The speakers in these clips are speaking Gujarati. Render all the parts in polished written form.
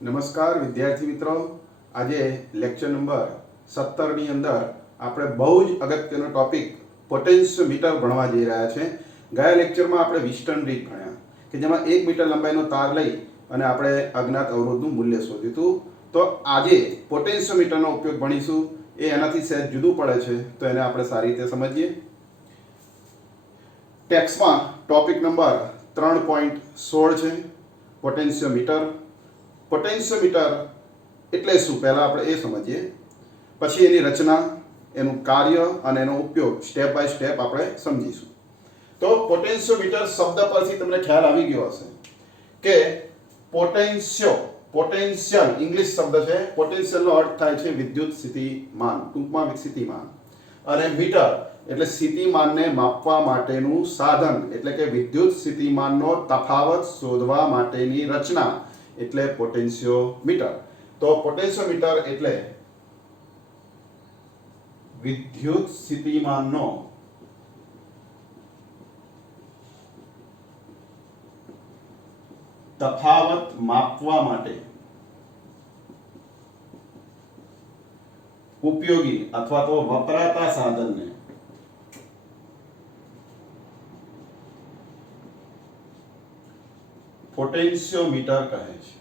નમસ્કાર વિદ્યાર્થી મિત્રો, આજે લેક્ચર નંબર 17 ની અંદર આપણે બહુ જ અગત્યનો ટોપિક પોટેન્શિયોમીટર ભણવા જઈ રહ્યા છે. ગયા લેક્ચરમાં આપણે વિસ્ટર્ન બ્રિજ ભણ્યા કે જેમાં 1 મીટર લંબાઈનો તાર લઈ અને આપણે અજ્ઞાત અવરોધનું મૂલ્ય શોધ્યું હતું. તો આજે પોટેન્શિયોમીટરનો ઉપયોગ ભણીશું. એ એનાથી સહેજ જુદું પડે છે, તો એને આપણે સારી રીતે સમજીએ. ટેક્સ્ટમાં ટોપિક નંબર 3.16 છે, પોટેન્શિયોમીટર. પોટેન્શિયોમીટર એટલે શું પહેલા આપણે એ સમજીએ, પછી એની રચના, એનું કાર્ય અને એનો ઉપયોગ સ્ટેપ બાય સ્ટેપ આપણે સમજીશું. તો પોટેન્શિયોમીટર શબ્દ પરથી તમને ખ્યાલ આવી ગયો હશે કે પોટેન્શિયલ ઇંગ્લિશ શબ્દ છે. પોટેન્શિયલનો અર્થ થાય છે વિદ્યુત સ્થિતિમાન, ટૂંકમાં સ્થિતિમાન, અને મીટર એટલે સ્થિતિમાનને માપવા માટેનું સાધન, એટલે કે વિદ્યુત સ્થિતિમાનનો તફાવત શોધવા માટેની રચના એટલે પોટેન્શિયોમીટર. તો પોટેન્શિયોમીટર એટલે વિદ્યુત સ્થિતિમાનનો તફાવત માપવા માટે ઉપયોગી અથવા તો વપરાતા સાધનને પોટેન્શિયોમીટર કહે છે.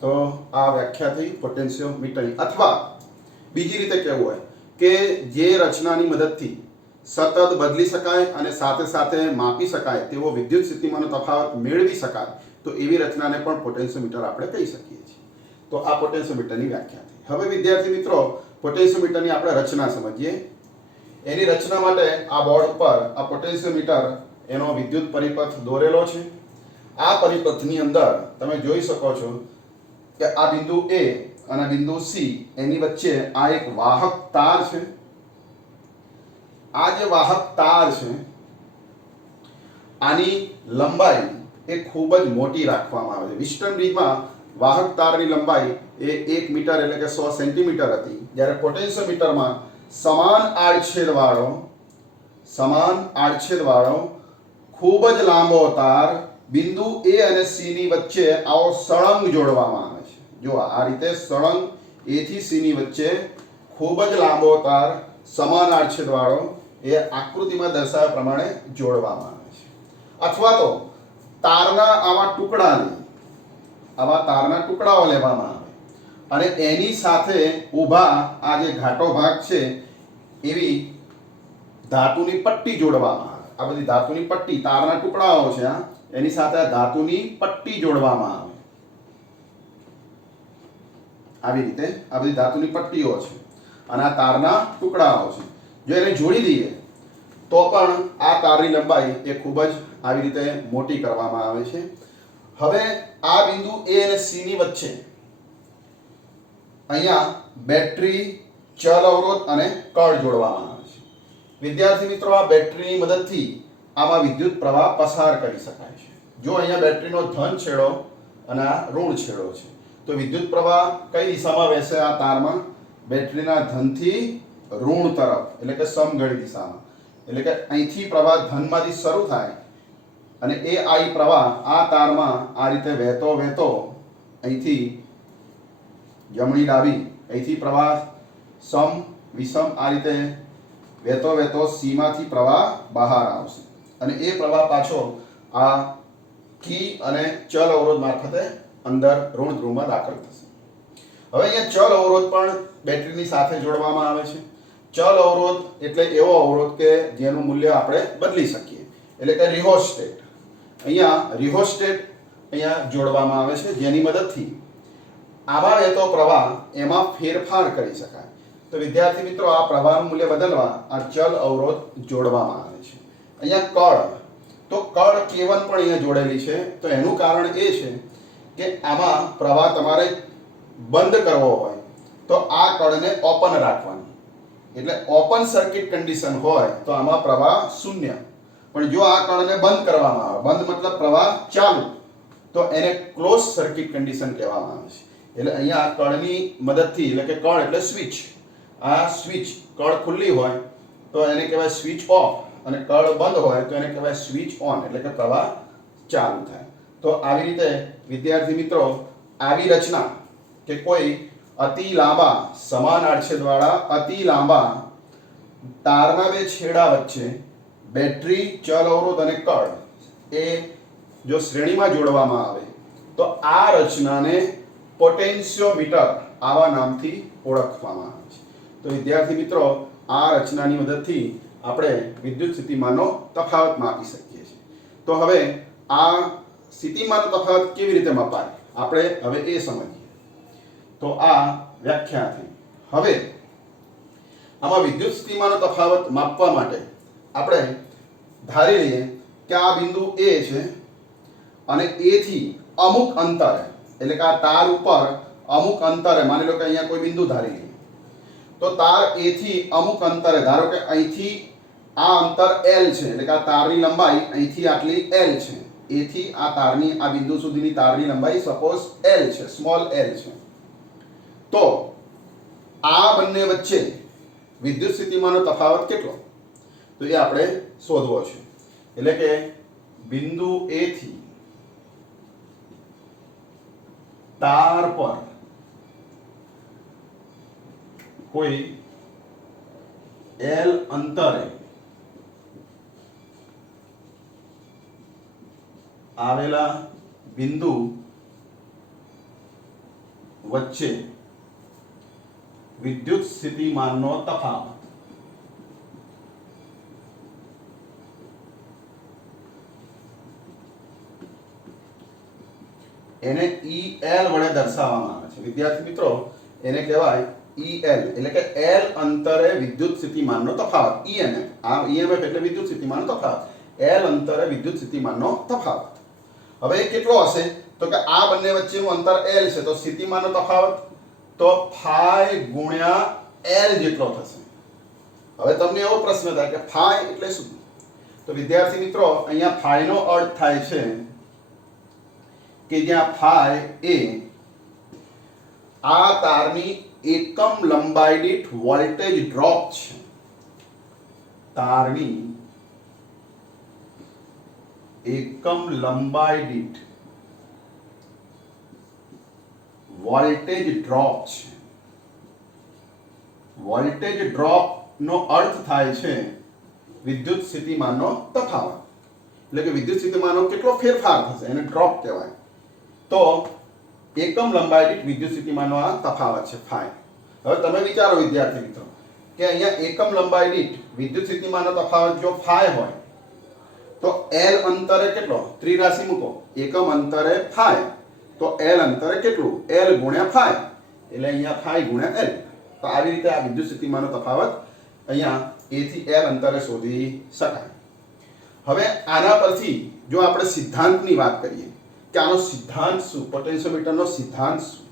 તો આ વ્યાખ્યા થઈ પોટેન્શિયોમીટરની. અથવા બીજી રીતે કહેવું હોય કે જે રચનાની મદદથી સતત બદલી શકાય અને સાથે સાથે માપી શકાય તેવો વિદ્યુત સ્થિતિમાનનો તફાવત મેળવી શકાય, તો એવી રચનાને પણ પોટેન્શિયોમીટર આપણે કહી શકીએ છીએ. તો આ પોટેન્શિયોમીટરની વ્યાખ્યા થઈ. હવે વિદ્યાર્થી મિત્રો, પોટેન્શિયોમીટરની આપણે રચના સમજીએ. એની રચના માટે આ બોર્ડ ઉપર આ પોટેન્શિયોમીટર એનો વિદ્યુત પરિપથ દોરેલો છે. આ પરિપથની અંદર તમે જોઈ શકો છો કે આ બિંદુ A અને બિંદુ C એની વચ્ચે આ એક વાહક તાર છે. આ જે વાહક તાર છે આની લંબાઈ એ ખૂબ જ મોટી રાખવામાં આવે છે. વિસ્ટર્ન બ્રિજમાં વાહક તારની લંબાઈ એ 1 મીટર એટલે કે 100 સેન્ટીમીટર હતી, જ્યારે પોટેન્શિયોમીટરમાં સમાન આડછેદવાળો ખૂબ જ લાંબો તાર બિંદુ A અને C ની વચ્ચે આવો સળંગ જોડવામાં આવે છે. જો આ રીતે સળંગ A થી C ની વચ્ચે ખૂબ જ લાંબો તાર સમાન આડછેદવાળો એ આકૃતિમાં દર્શાવ્યા પ્રમાણે જોડવામાં આવે છે. અથવા તો તારના આવા તારના ટુકડાઓ લેવામાં આવે અને એની સાથે ઊભા આ જે ઘાટો ભાગ છે એવી ધાતુની પટ્ટી જોડવામાં આવે. આ બધી ધાતુની પટ્ટી, તારના ટુકડાઓ છે, એની સાથે આ ધાતુની પટ્ટી જોડવામાં આવે. આવી રીતે આ બધી ધાતુની પટ્ટીઓ છે અને આ તારના ટુકડાઓ છે. જો એને જોડી દઈએ તો પણ આ તારની લંબાઈ એ ખૂબ જ આવી રીતે મોટી કરવામાં આવે છે. હવે આ બિંદુ A અને C ની વચ્ચે અહીંયા બેટરી, ચલ અવરોધ અને કળ જોડવામાં આવે છે. વિદ્યાર્થી મિત્રો, આ બેટરીની મદદથી આમાં વિદ્યુત પ્રવાહ પસાર કરી શકાય છે. જો અહીંયા બેટરીનો ધન છેડો અને આ ઋણ છેડો છે, તો વિદ્યુત પ્રવાહ કઈ દિશામાં વહેશે? આ તારમાં બેટરીના ધનથી ઋણ તરફ, એટલે કે સમઘડી દિશામાં. એટલે કે અહીંથી પ્રવાહ ધનમાંથી શરૂ થાય અને એ I પ્રવાહ આ તારમાં આ રીતે વહેતો અહીંથી જમણી ડાબી, અહીંથી પ્રવાહ સમ વિષમ આ રીતે વહેતો C માંથી પ્રવાહ બહાર આવશે અને એ પ્રવાહ પાછો આ કી અને ચલ અવરોધ મારફતે અંદર ઋણ ધ્રુવમાં દાખલ થશે. હવે અહીંયા ચલ અવરોધ પણ બેટરીની સાથે જોડવામાં આવે છે. ચલ અવરોધ એટલે એવો અવરોધ કે જેનું મૂલ્ય આપણે બદલી શકીએ, એટલે કે રિહોસ્ટેટ. અહીંયા રિહોસ્ટેટ જોડવામાં આવે છે, જેની મદદથી આમાં વહેતો પ્રવાહ એમાં ફેરફાર કરી શકાય. તો વિદ્યાર્થી મિત્રો, આ પ્રવાહનું મૂલ્ય બદલવા આ ચલ અવરોધ જોડવામાં આવે છે. અહીંયા કળ, તો કળ K1 પણ અહીંયા જોડેલી છે. તો એનું કારણ એ છે કે આમાં પ્રવાહ તમારે બંધ કરવો હોય તો આ કળને ઓપન રાખવાની, એટલે ઓપન સર્કિટ કન્ડિશન હોય તો આમાં પ્રવાહ શૂન્ય. પણ જો આ કળને બંધ કરવામાં આવે, બંધ મતલબ પ્રવાહ ચાલુ, તો એને ક્લોઝ સર્કિટ કન્ડિશન કહેવામાં આવે છે. એટલે અહીંયા આ કળની મદદથી, એટલે કે કળ એટલે સ્વિચ, આ સ્વિચ કળ ખુલ્લી હોય તો એને કહેવાય સ્વિચ ઓફ અને કળ બંધ હોય તો એને કહેવાય સ્વિચ ઓન, એટલે કે પ્રવાહ ચાલુ થાય. તો આવી રીતે વિદ્યાર્થી મિત્રો આવી રચના કે કોઈ અતિ લાંબા સમાન આડછેદવાળા અતિ લાંબા તારના બે છેડા વચ્ચે બેટરી, ચલ અવરોધ અને કળ એ જો શ્રેણીમાં જોડવામાં આવે તો આ રચનાને પોટેન્શિયોમીટર આવા નામથી ઓળખવામાં આવે છે. તો વિદ્યાર્થી મિત્રો આ રચનાની મદદથી આપણે વિદ્યુત સ્થિતિમાનનો તફાવત માપી શકીએ છીએ. તો હવે આ સ્થિતિમાનનો તફાવત કેવી રીતે મપાય આપણે હવે એ સમજીએ. તો આ વ્યાખ્યા થઈ. હવે આમાં વિદ્યુત સ્થિતિમાનનો તફાવત માપવા માટે આપણે ધારી લઈએ કે આ બિંદુ A છે અને A થી અમુક અંતરે, એટલે કે આ તાર ઉપર અમુક અંતરે, માની લો કે અહીંયા કોઈ બિંદુ ધારી લઈએ તો તાર A થી અમુક અંતરે, ધારો કે અહીંથી આ અંતર L છે, એટલે કે આ તારની લંબાઈ અહીંથી આટલી L છે. A થી આ તારની આ બિંદુ સુધીની તારની લંબાઈ સપોઝ L છે, સ્મોલ L છે. તો આ બંને વચ્ચે વિદ્યુત સ્થિતિમાનનો તફાવત કેટલો, તો એ આપણે શોધવો છે. એટલે કે બિંદુ A થી તાર પર કોઈ L અંતરે આવેલા બિંદુ વચ્ચે વિદ્યુત સ્થિતિમાનનો તફાવત એને EL વડે દર્શાવવામાં આવે છે. વિદ્યાર્થી મિત્રો એને કહેવાય EL, એટલે કે L અંતરે વિદ્યુત સ્થિતિમાનનો તફાવત. EMF, આ EMF એટલે વિદ્યુત સ્થિતિમાનનો તફાવત. L અંતરે વિદ્યુત સ્થિતિમાનનો તફાવત. હવે એ કેટલો હશે, તો કે આ બંને વચ્ચેનું અંતર L છે, તો સ્થિતિમાનનો તફાવત તો phi ગુણ્યા L જેટલો થશે. હવે તમને એવો પ્રશ્ન થાય કે phi એટલે શું? તો વિદ્યાર્થી મિત્રો અહીંયા phi નો અર્થ થાય છે કે જ્યાં phi એ આ તારની એકમ લંબાઈ દીઠ વોલ્ટેજ ડ્રોપ છે. તારની એકમ લંબાઈ દીઠ વોલ્ટેજ ડ્રોપ છે. વોલ્ટેજ ડ્રોપ નો અર્થ થાય છે વિદ્યુત સ્થિતિમાનનો તફાવત. એટલે કે વિદ્યુત સ્થિતિમાનનો કેટલો ફેરફાર થશે એને ડ્રોપ કહેવાય. તો એકમ લંબાઈ દીઠ વિદ્યુત સ્થિતિમાનનો આ તફાવત છે phi. હવે તમે વિચારો વિદ્યાર્થી મિત્રો કે અહીંયા એકમ લંબાઈ દીઠ વિદ્યુત સ્થિતિમાનનો તફાવત જો phi હોય તો L અંતરે કેટલો, ત્રિરાશિ મૂકો, એકમ અંતરે phi, તો L અંતરે કેટલું, L ગુણ્યા phi, એટલે અહીંયા phi ગુણ્યા L. તો આવી રીતે આ વિદ્યુત સ્થિતિમાનનો તફાવત અહીંયા A થી L અંતરે શોધી શકાય. હવે આના પરથી જો આપણે સિદ્ધાંતની વાત કરીએ કે આનો સિદ્ધાંત શું, પોટેન્શિયોમીટરનો સિદ્ધાંત શું,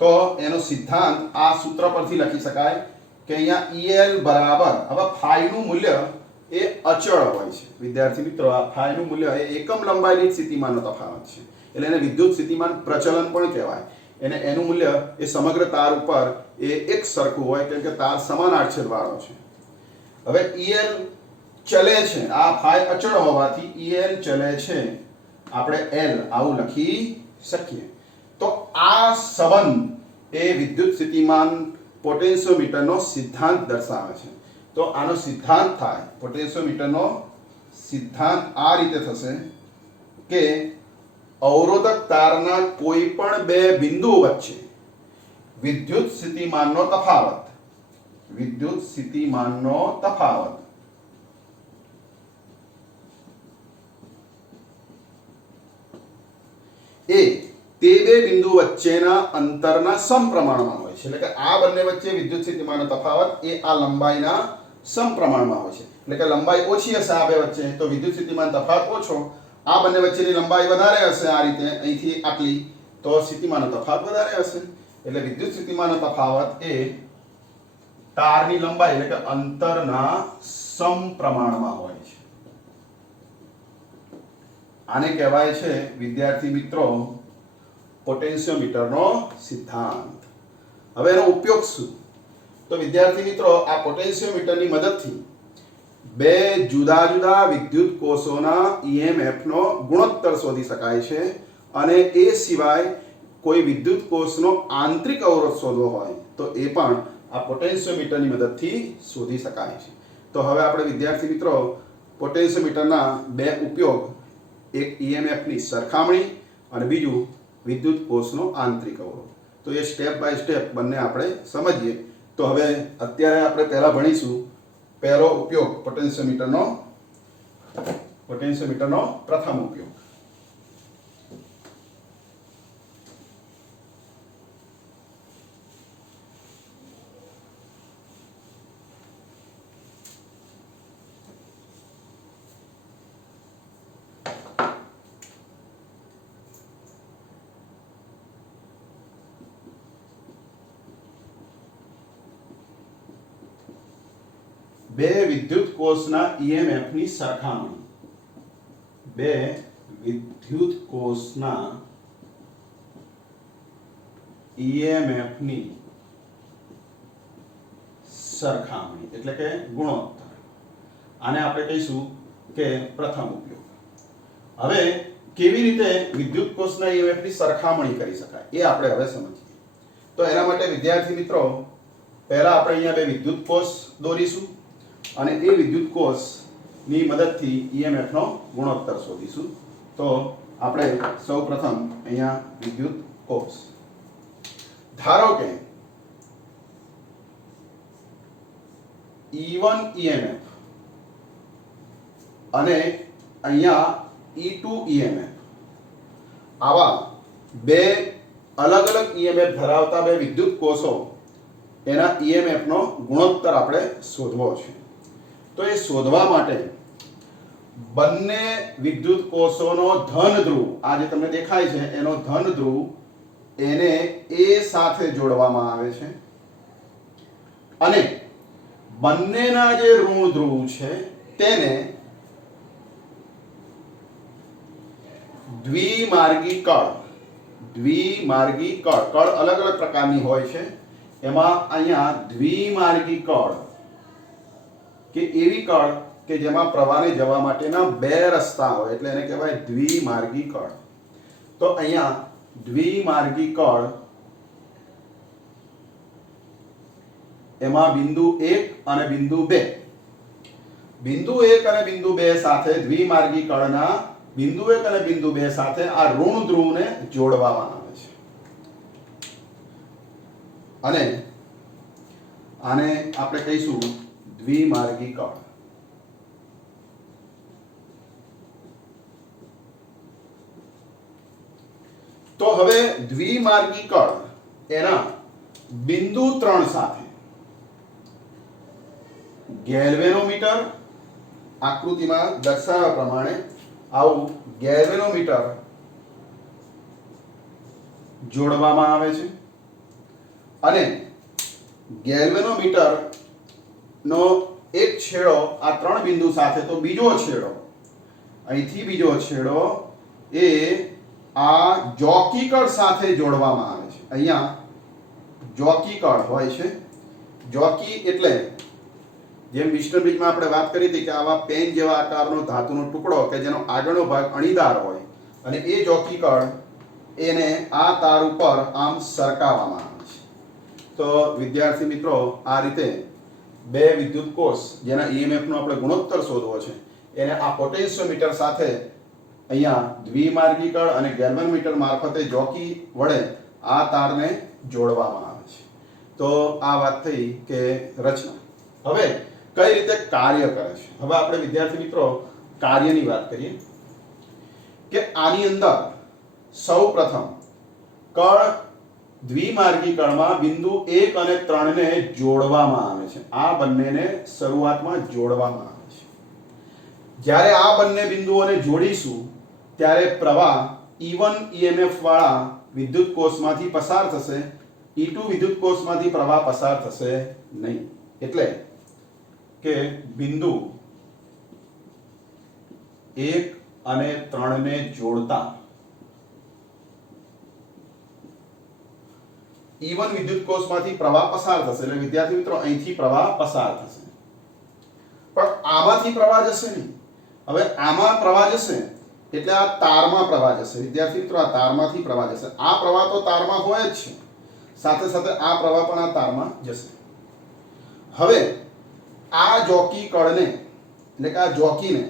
તો એનો સિદ્ધાંત આ સૂત્ર પરથી લખી શકાય કે અહીંયા EL બરાબર, હવે phi નું મૂલ્ય એ અચળ હોય છે. વિદ્યાર્થી મિત્રો આ phi નું મૂલ્ય એ એકમ લંબાઈ દીઠ સ્થિતિમાનનો તફાવત છે, એટલે એને વિદ્યુત સ્થિતિમાન પ્રચલન પણ કહેવાય. એને એનું મૂલ્ય એ સમગ્ર તાર ઉપર એ એક સરખું હોય કેમ કે તાર સમાન આડછેદ વાળો છે. હવે EL ચલે છે, આ phi અચળ હોવાથી EL ચલે છે, આપણે L આવું લખી શકીએ. તો આ સંબંધ એ વિદ્યુત સ્થિતિમાન પોટેન્શિયોમીટરનો સિદ્ધાંત દર્શાવે છે. તો આનો સિદ્ધાંત થાય, પોટેન્શિયોમીટરનો સિદ્ધાંત આ રીતે થશે કે અવરોધક તારના કોઈ પણ બે બિંદુઓ વચ્ચે વિદ્યુત સ્થિતિમાનનો તફાવત એ તે બે બિંદુ વચ્ચેના અંતરના સમપ્રમાણમાં હોય છે. એટલે કે આ બંને વચ્ચે વિદ્યુત સ્થિતિમાનનો તફાવત એ આ લંબાઈના સમપ્રમાણમાં હોય છે. એટલે કે લંબાઈ ઓછી હશે આ બે વચ્ચે તો વિદ્યુત સ્થિતિમાન તફાવત ઓછો, આ બંને વચ્ચેની લંબાઈ વધારે હશે, આ રીતે અહીંથી આટલી, તો સ્થિતિમાનનો તફાવત વધારે હશે. એટલે વિદ્યુત સ્થિતિમાનનો તફાવત એ તારની લંબાઈ એટલે કે અંતરના સમપ્રમાણમાં હોય છે. આને કહેવાય છે વિદ્યાર્થી મિત્રો પોટેન્શિયોમીટરનો સિદ્ધાંત. હવે એનો ઉપયોગ શું? તો વિદ્યાર્થી મિત્રો આ પોટેન્શિયોમીટરની મદદથી બે જુદા જુદા વિદ્યુત કોષોના EMF નો ગુણોત્તર શોધી શકાય છે અને એ સિવાય કોઈ વિદ્યુત કોષનો આંતરિક અવરોધ શોધવો હોય તો એ પણ આ પોટેન્શિયોમીટરની મદદથી શોધી શકાય છે. તો હવે આપણે વિદ્યાર્થી મિત્રો પોટેન્શિયોમીટરના બે ઉપયોગ, એક EMF ની સરખામણી અને બીજું વિદ્યુત કોષનો આંતરિક અવરોધ, તો એ સ્ટેપ બાય સ્ટેપ બંને આપણે સમજીએ. તો હવે અત્યારે આપણે પહેલા ભણીશું પહેલો ઉપયોગ પોટેન્શિયોમીટરનો પ્રથમ ઉપયોગ. બે વિદ્યુત કોષના EMF ની સરખામણી. બે વિદ્યુત કોષના EMF ની સરખામણી એટલે કે ગુણોત્તર. આને આપણે કહીશું કે પ્રથમ ઉપયોગ. હવે કેવી રીતે વિદ્યુત કોષના EMF ની સરખામણી કરી શકાય એ આપણે હવે સમજીએ. તો એના માટે વિદ્યાર્થી મિત્રો પહેલા આપણે અહીંયા બે વિદ્યુત કોષ દોરીશું અને એ વિદ્યુત કોષની મદદથી EMF નો ગુણોત્તર શોધીશું. તો આપણે સૌપ્રથમ અહીંયા વિદ્યુત કોષ, ધારો કે E1 EMF અને અહીંયા E2 EMF, આવા બે અલગ અલગ EMF ધરાવતા બે વિદ્યુત કોષો, એના EMF નો ગુણોત્તર આપણે શોધવો છે. તો એ શોધવા માટે બંને વિદ્યુત કોષોનો ધન ધ્રુવ, આ જે તમને દેખાય છે એનો ધન ધ્રુવ, એને A સાથે જોડવામાં આવે છે અને બંનેના જે ઋણ ધ્રુવ છે તેને દ્વિમાર્ગી કળ, કળ અલગ અલગ પ્રકારની હોય છે, એમાં અહીંયા દ્વિમાર્ગી કળ કે એવી કળ કે જેમાં પ્રવાહને જવા માટેના બે રસ્તા હોય એટલે એને કહેવાય દ્વિમાર્ગી કળ. તો અહીંયા દ્વિમાર્ગી કળ, એમાં બિંદુ 1 અને બિંદુ 2, બિંદુ 1 અને બિંદુ 2 સાથે દ્વિમાર્ગી કળના બિંદુ 1 અને બિંદુ 2 સાથે આ ઋણ ધ્રુવને જોડવામાં આવે છે અને આને આપણે કહીશું દ્વિમાર્ગી કળ. તો હવે દ્વિમાર્ગી કળ એના બિંદુ 3 સાથે ગેલ્વેનોમીટર, આકૃતિમાં દર્શાવ્યા પ્રમાણે આવું ગેલ્વેનોમીટર જોડવામાં આવે છે અને ગેલ્વેનોમીટર નો એક છેડો આ 3 બિંદુ સાથે, તો બીજો છેડો અહીંથી બીજો છેડો એ આ જોકી કળ સાથે જોડવામાં આવે છે. અહીંયા જોકી કળ હોય છે. જોકી એટલે જેમ વિસ્ટનબ્રિજમાં આપણે વાત કરી હતી કે આવા પેન જેવા આકારનો ધાતુનો ટુકડો કે જેનો આગળનો ભાગ અણીદાર હોય અને એ જોકી કળ એને આ તાર ઉપર આમ સરકાવવામાં આવે છે. તો વિદ્યાર્થી મિત્રો આ રીતે બે વિદ્યુત કોષ જેના EMF નો આપણે ગુણોત્તર શોધવો છે એને આ પોટેન્શિયોમીટર સાથે અહીંયા દ્વિમાર્ગી કળ અને ગેલ્વેનોમીટર મારફતે જોકી વડે આ તારને જોડવામાં આવે છે. તો આ વાત થઈ કે રચના. હવે કઈ રીતે કાર્ય કરે છે, હવે આપણે વિદ્યાર્થી મિત્રો કાર્યની વાત કરીએ કે આની અંદર સૌપ્રથમ કળ દ્વિમાર્ગી કળમાં બિંદુ 1 અને 3 ને જોડવામાં આવે છે. આ બંનેને શરૂઆતમાં જોડવામાં આવે છે. જ્યારે આ બંને બિંદુઓને જોડીશું ત્યારે પ્રવાહ E1 EMF વાળા વિદ્યુત કોષમાંથી પસાર થશે, E2 વિદ્યુત કોષમાંથી પ્રવાહ પસાર થશે નહીં. એટલે કે બિંદુ 1 અને 3 ને જોડતા E1 વિદ્યુત કોષમાંથી પ્રવાહ પસાર થશે એટલે વિદ્યાર્થી મિત્રો અહીંથી પ્રવાહ પસાર થશે. પણ આમાંથી પ્રવાહ જશે નહીં. હવે આમાં પ્રવાહ જશે એટલે આ તારમાં પ્રવાહ જશે. વિદ્યાર્થી મિત્રો, આ તારમાંથી પ્રવાહ જશે. આ પ્રવાહ તો તારમાં હોય જ છે, સાથે સાથે આ પ્રવાહ પણ આ તારમાં જશે. હવે આ જોકી કળને એટલે કે આ જોકીને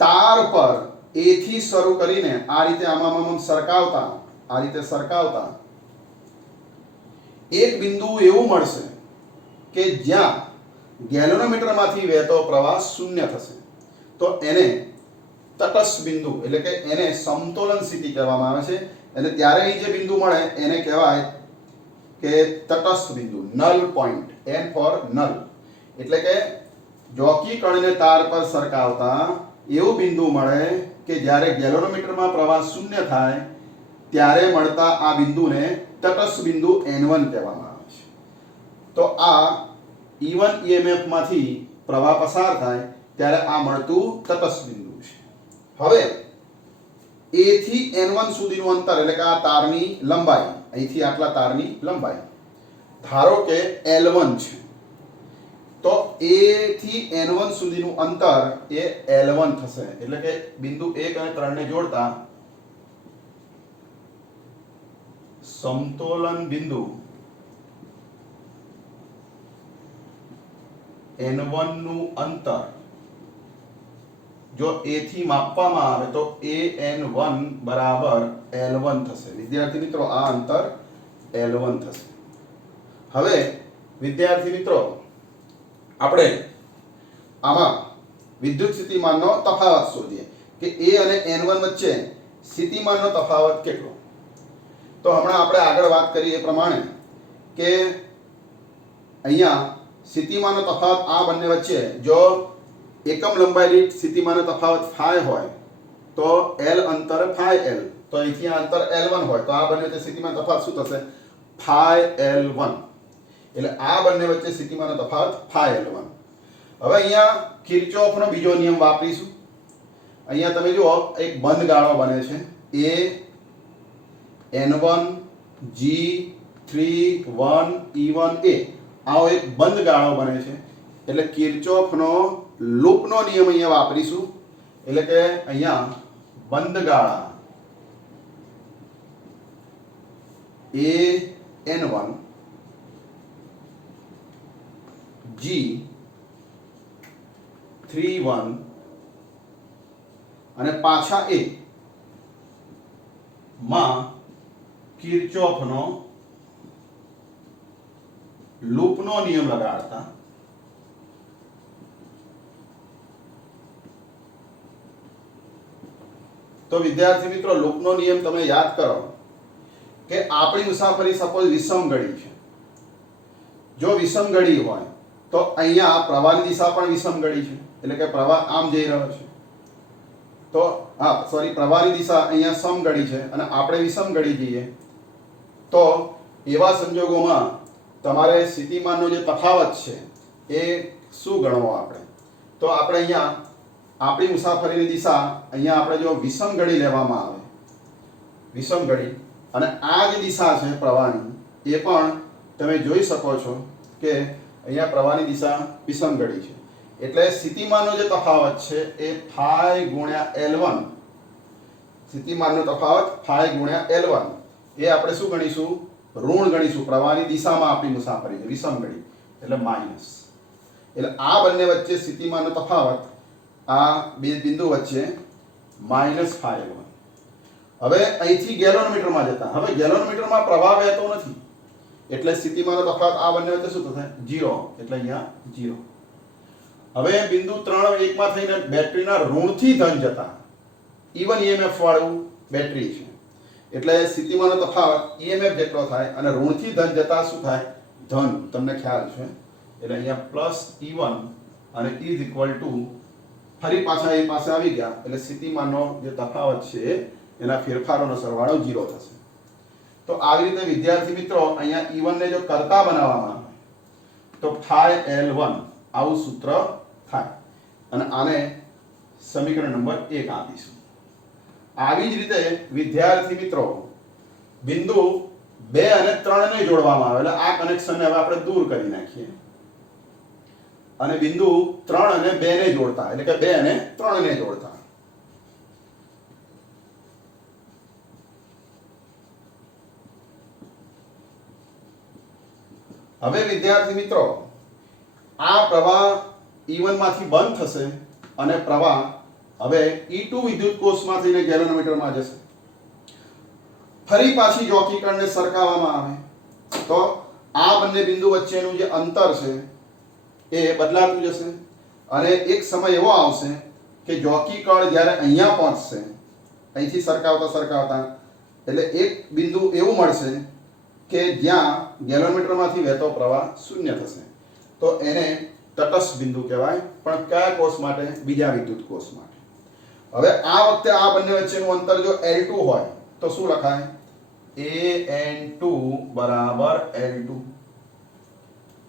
તાર પર A થી શરૂ કરીને આ રીતે આમાં સરકાવતા એક બિંદુ એવું મળશે કે જ્યાં ગેલ્વેનોમીટરમાંથી વહેતો પ્રવાહ શૂન્ય થશે. તો એને તટસ્થ બિંદુ એટલે કે એને સમતોલન સ્થિતિ કહેવામાં આવે છે. એટલે ત્યારે અહીં જે બિંદુ મળે એને કહેવાય કે તટસ્થ બિંદુ, null point. N four null. એટલે કે જોકી કણને તાર પર સરકાવતા એવું બિંદુ મળે કે જ્યારે ગેલ્વેનોમીટરમાં પ્રવાહ શૂન્ય થાય ત્યારે મળતા આ બિંદુને તટસ્થ બિંદુ N1 કહેવામાં આવે છે. તો આ E1 EMF માંથી પ્રવાહ પસાર થાય ત્યારે આ મળતું તટસ્થ બિંદુ છે. હવે A થી N1 સુધીનું અંતર એટલે કે આ તારની લંબાઈ, અહીંથી આટલા તારની લંબાઈ ધારો કે L1 છે. તો A થી N1 સુધીનું અંતર એ L1 થશે. એટલે કે બિંદુ 1 અને 3 ને જોડતા સમતોલન બિંદુ N1 નું અંતર જો A થી માપવામાં આવે તો AN1 બરાબર L1 થશે. વિદ્યાર્થી મિત્રો, આ અંતર L1 થશે. હવે વિદ્યાર્થી મિત્રો, આપણે આમાં વિદ્યુત સ્થિતિમાનનો તફાવત શોધીએ કે A અને N1 વચ્ચે સ્થિતિમાનનો તફાવત કેટલો. તો હમણાં આપણે આગળ વાત કરી એ પ્રમાણે કે અહીંયા સ્થિતિમાનનો તફાવત આ બંને વચ્ચે જો એકમ લંબાઈ દીઠ સ્થિતિમાનનો તફાવત phi હોય તો L અંતર phi L. તો અહીંથી આ અંતર L1 હોય તો આ બંને વચ્ચે સ્થિતિમાન તફાવત શું થશે? phi L1. એટલે આ બંને વચ્ચે સ્થિતિમાનનો તફાવત phi L1. હવે અહીંયા કિર્ચોફનો બીજો નિયમ વાપરીશું. અહીંયા તમે જુઓ એક બંધ ગાળો બને છે A N1 G31 E1 A. આવો એક બંધ ગાળો બને છે. એટલે કિર્ચોફનો લૂપનો નિયમ અહીંયા વાપરીશું. એટલે કે અહીંયા બંધ ગાળા A N1 G31 અને પાછા A માં કિર્ચોફનો લૂપનો નિયમ લગાડતા તો વિદ્યાર્થી મિત્રો, લૂપનો નિયમ તમે યાદ કરો કે આપણી મુસાફરી સપોઝ વિષમગળી છે. જો વિષમગળી હોય તો અહીંયા પ્રવાહની દિશા પણ વિષમગળી છે. એટલે કે પ્રવાહ આમ જઈ રહ્યો છે. તો પ્રવાહની દિશા અહીંયા સમગળી છે અને આપણે વિષમગળી જઈએ તો એવા સંજોગોમાં તમારે સ્થિતિમાનનો જે તફાવત છે એ શું ગણવો આપણે? તો આપણે અહીંયા આપણી મુસાફરીની દિશા અહીંયા આપણે જો વિષમગળી લેવામાં આવે, વિષમગળી, અને આ જે દિશા છે પ્રવાહની એ પણ તમે જોઈ શકો છો કે અહીંયા પ્રવાહની દિશા વિષમગળી છે. એટલે સ્થિતિમાનનો જે તફાવત છે એ phi ગુણ્યા L1, સ્થિતિમાનનો તફાવત phi ગુણ્યા L1 એ આપણે શું ગણીશું? ઋણ ગણીશું. પ્રવાહની દિશામાં આપણી મુસાફરી છે વિષમગળી એટલે માઈનસ. એટલે આ બંને વચ્ચે સ્થિતિમાનનો તફાવત આ બે બિંદુ વચ્ચે માઈનસ phi L1. હવે અહીંથી ગેલ્વેનોમીટરમાં જતા, હવે ગેલ્વેનોમીટરમાં પ્રવાહ વહેતો નથી એટલે સ્થિતિમાનનો તફાવત આ બંને વચ્ચે શું થશે? 0. એટલે અહીંયા 0. હવે બિંદુ 3 1 માં થઈને બેટરીના ઋણથી ધન જતા E1 EMF વાળું બેટરી છે એટલે સ્થિતિમાનનો તફાવત EMF જેટલો થાય અને ઋણથી ધન જતા શું થાય? ધન. તમને ખ્યાલ છે. એટલે અહીંયા પ્લસ E1 અને ઇઝ ઇક્વલ ટુ ફરી પાછા એ પાસે આવી ગયા એટલે સ્થિતિમાનનો જે તફાવત છે એના ફેરફારોનો સરવાળો 0 થશે. તો આવી રીતે વિદ્યાર્થી મિત્રો અહીંયા E1 ને જો કરતા બનાવવામાં આવે તો phi L1 આવું સૂત્ર થાય અને આને સમીકરણ નંબર 1 આપીશું. આવી જ રીતે વિદ્યાર્થી મિત્રો બિંદુ 2 અને 3 ને જોડવામાં આવે એટલે આ કનેક્શનને હવે આપણે દૂર કરી નાખીએ. અને બિંદુ 3 અને 2 ને જોડતા, એટલે કે 2 અને 3 ને જોડતા. હવે વિદ્યાર્થી મિત્રો, આ પ્રવાહ E1 માંથી બંધ થશે અને પ્રવાહ હવે E2 વિદ્યુત કોષમાં થઈને ગેલોનોમીટરમાં જશે. ફરી પાછી જોકી કણને સરખાવવામાં આવે તો આ બંને બિંદુ વચ્ચેનું જે અંતર છે એ બદલાતું જશે અને એક સમય એવો આવશે કે જોકી કણ જ્યારે અહીંયા પહોંચશે, અહીંથી સરખાવતા એટલે એક બિંદુ એવું મળશે કે જ્યાં ગેલોમીટરમાંથી વહેતો પ્રવાહ શૂન્ય થશે. તો એને તટસ્થ બિંદુ કહેવાય. પણ કયા કોષ માટે? બીજા વિદ્યુત કોષ માટે. હવે આ વખતે આ બંને વચ્ચેનું અંતર જો L2 હોય તો શું લખાય? AN2 બરાબર L2.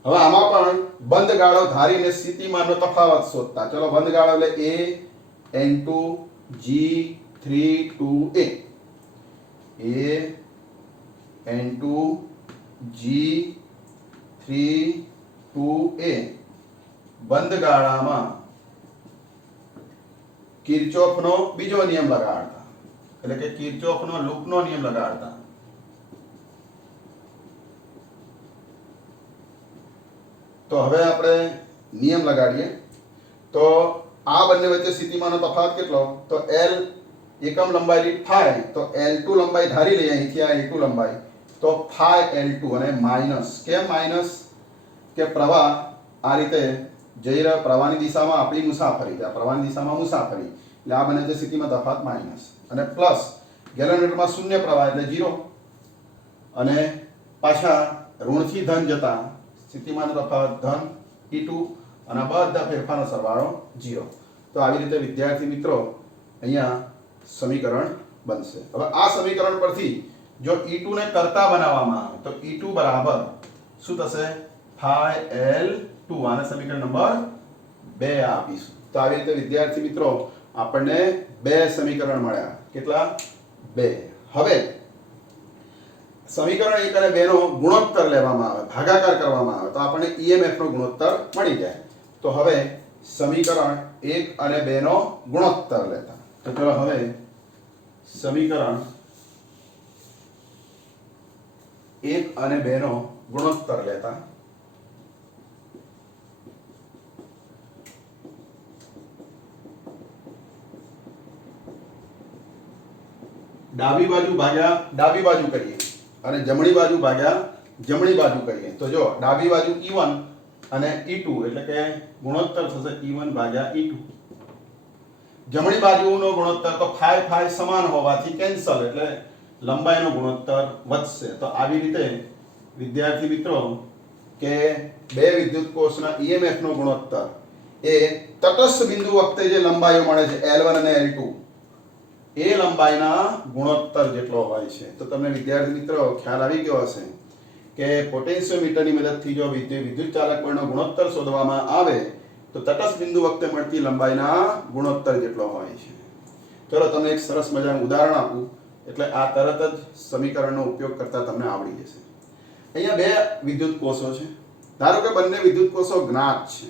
હવે આમાં પણ બંધ ગાળો ધારીને સ્થિતિમાનનો તફાવત શોધતા. ચલો બંધ ગાળો એટલે AN2 G32A. AN2 G32A બંધ ગાળામાં કિર્ચોફનો બીજો નિયમ લગાડતા, એટલે કે કિર્ચોફનો લૂપનો નિયમ લગાડતા. તો હવે આપણે નિયમ લગાડીએ. તો આ બંને વચ્ચે સ્થિતિમાનનો તફાવત કેટલો? તો L એકમ લંબાઈ દીઠ થાય તો L2 લંબાઈ ધારી લઈએ, અહીંથી આ L2 લંબાઈ, તો phi L2 અને માઈનસ. કેમ માઈનસ? કે પ્રવાહ આ રીતે જઈ રહ્યો, પ્રવાહની દિશામાં આપણી મુસાફરી, પ્રવાહની દિશામાં મુસાફરી, એટલે આ બંને જે સ્થિતિમાં તફાવત માઈનસ, અને પ્લસ ગેલોમીટરમાં શૂન્ય પ્રવાહ એટલે 0, અને પાછા ઋણથી ધન જતા સ્થિતિમાનનો તફાવત ધન E2, અને બધા ફેરફારનો સરવાળો 0. તો આવી રીતે વિદ્યાર્થી મિત્રો અહીંયા સમીકરણ બનશે. હવે આ સમીકરણ પરથી જો E2 ને કરતા બનાવવામાં આવે તો E2 બરાબર શું થશે? phi L2. આને સમીકરણ નંબર 2 આપીશું. તો આવી રીતે વિદ્યાર્થી મિત્રો આપણને 2 સમીકરણ મળ્યા. કેટલા? 2. હવે સમીકરણ 1 અને 2 નો ગુણોત્તર લેવામાં આવે, ભાગાકાર કરવામાં આવે તો આપણને EMF નો ગુણોત્તર મળી જાય. તો હવે સમીકરણ 1 અને 2 નો ગુણોત્તર લેતા. તો ચલો હવે સમીકરણ 1 અને 2 નો ગુણોત્તર લેતા. ડાબી બાજુ ભાગ્યા ડાબી બાજુ કરીએ અને જમણી બાજુ ભાગ્યા જમણી બાજુ કરીએ. તો જો ડાબી બાજુ E1 અને E2 એટલે કે ગુણોત્તર થશે E1 ભાગ્યા E2. જમણી બાજુનો ગુણોત્તર તો phi phi સમાન હોવાથી કેન્સલ, એટલે લંબાઈનો ગુણોત્તર વધશે. તો આવી રીતે વિદ્યાર્થી મિત્રો કે બે વિદ્યુત કોષના EMF નો ગુણોત્તર એ તટસ્થ બિંદુ વખતે જે લંબાઈઓ મળે છે L1 અને L2 એ લંબાઈના ગુણોત્તર જેટલો હોય છે. તો તમને વિદ્યાર્થી મિત્રો ખ્યાલ આવી ગયો હશે કે પોટેન્શિયોમીટરની મદદથી જો વિદ્યુત ચાલક બળનો ગુણોત્તર શોધવામાં આવે તો તટસ્થ બિંદુ વખતે મળતી લંબાઈના ગુણોત્તર જેટલો હોય છે. ચલો તમને એક સરસ મજાનું ઉદાહરણ આપું એટલે આ તરત જ સમીકરણનો ઉપયોગ કરતા તમને આવડી જશે. અહીંયા બે વિદ્યુત કોષો છે. ધારો કે બંને વિદ્યુત કોષો જ્ઞાત છે.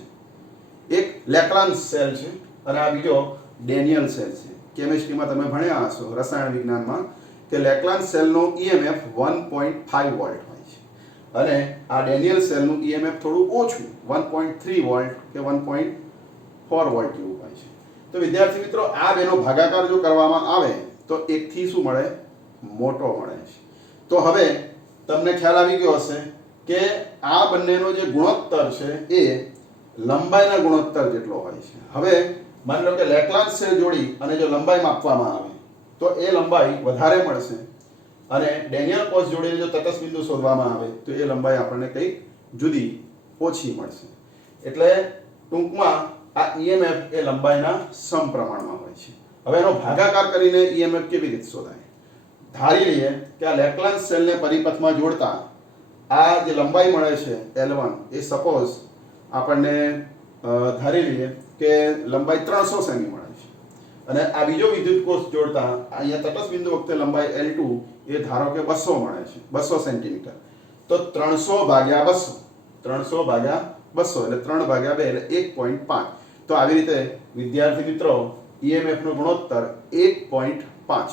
એક લેક્લાન્સ સેલ છે અને આ બીજો ડેનિયલ સેલ છે. કેમિસ્ટ્રીમાં તમે ભણ્યા હશો, રસાયણ વિજ્ઞાનમાં, કે લેક્લાન્સ સેલનો EMF 1.5 વોલ્ટ હોય છે અને આ ડેનિયલ સેલનું EMF થોડું ઓછું 1.3 વોલ્ટ કે 1.4 વોલ્ટ જેવું હોય છે. તો વિદ્યાર્થી મિત્રો આ બેનો ભાગાકાર જો કરવામાં આવે તો એકથી શું મળે? મોટો મળે છે. તો હવે તમને ખ્યાલ આવી ગયો હશે કે આ બંનેનો જે ગુણોત્તર છે એ લંબાઈના ગુણોત્તર જેટલો હોય છે. હવે માની લો કે લેક્લાન્સ સેલ જોડી અને જો લંબાઈ માપવામાં આવે તો એ લંબાઈ વધારે મળશે અને ડેનિયલ કોષ જોડીને જો તટસ્થ બિંદુ શોધવામાં આવે તો એ લંબાઈ આપણને કંઈક જુદી ઓછી મળશે. એટલે ટૂંકમાં આ EMF એ લંબાઈના સમપ્રમાણમાં હોય છે. હવે એનો ભાગાકાર કરીને EMF કેવી રીતે શોધાય? ધારી લઈએ કે આ લેક્લાન્સ સેલને પરિપથમાં જોડતા આ જે લંબાઈ મળે છે L1 એ સપોઝ આપણને ધારી લઈએ કે લંબાઈ 300 સેમી મળે છે અને આ બીજો વિદ્યુત કોષ જોડતા અહીંયા તટસ્થ બિંદુ વખતે લંબાઈ L2 એ ધારો કે 200 મળે છે, 200 સેન્ટીમીટર. તો 300 ભાગ્યા 200 200 એટલે 3 ભાગ્યા 2 એટલે 1.5. તો આવી રીતે વિદ્યાર્થી મિત્રો EMF નો ગુણોત્તર 1.5 થાય.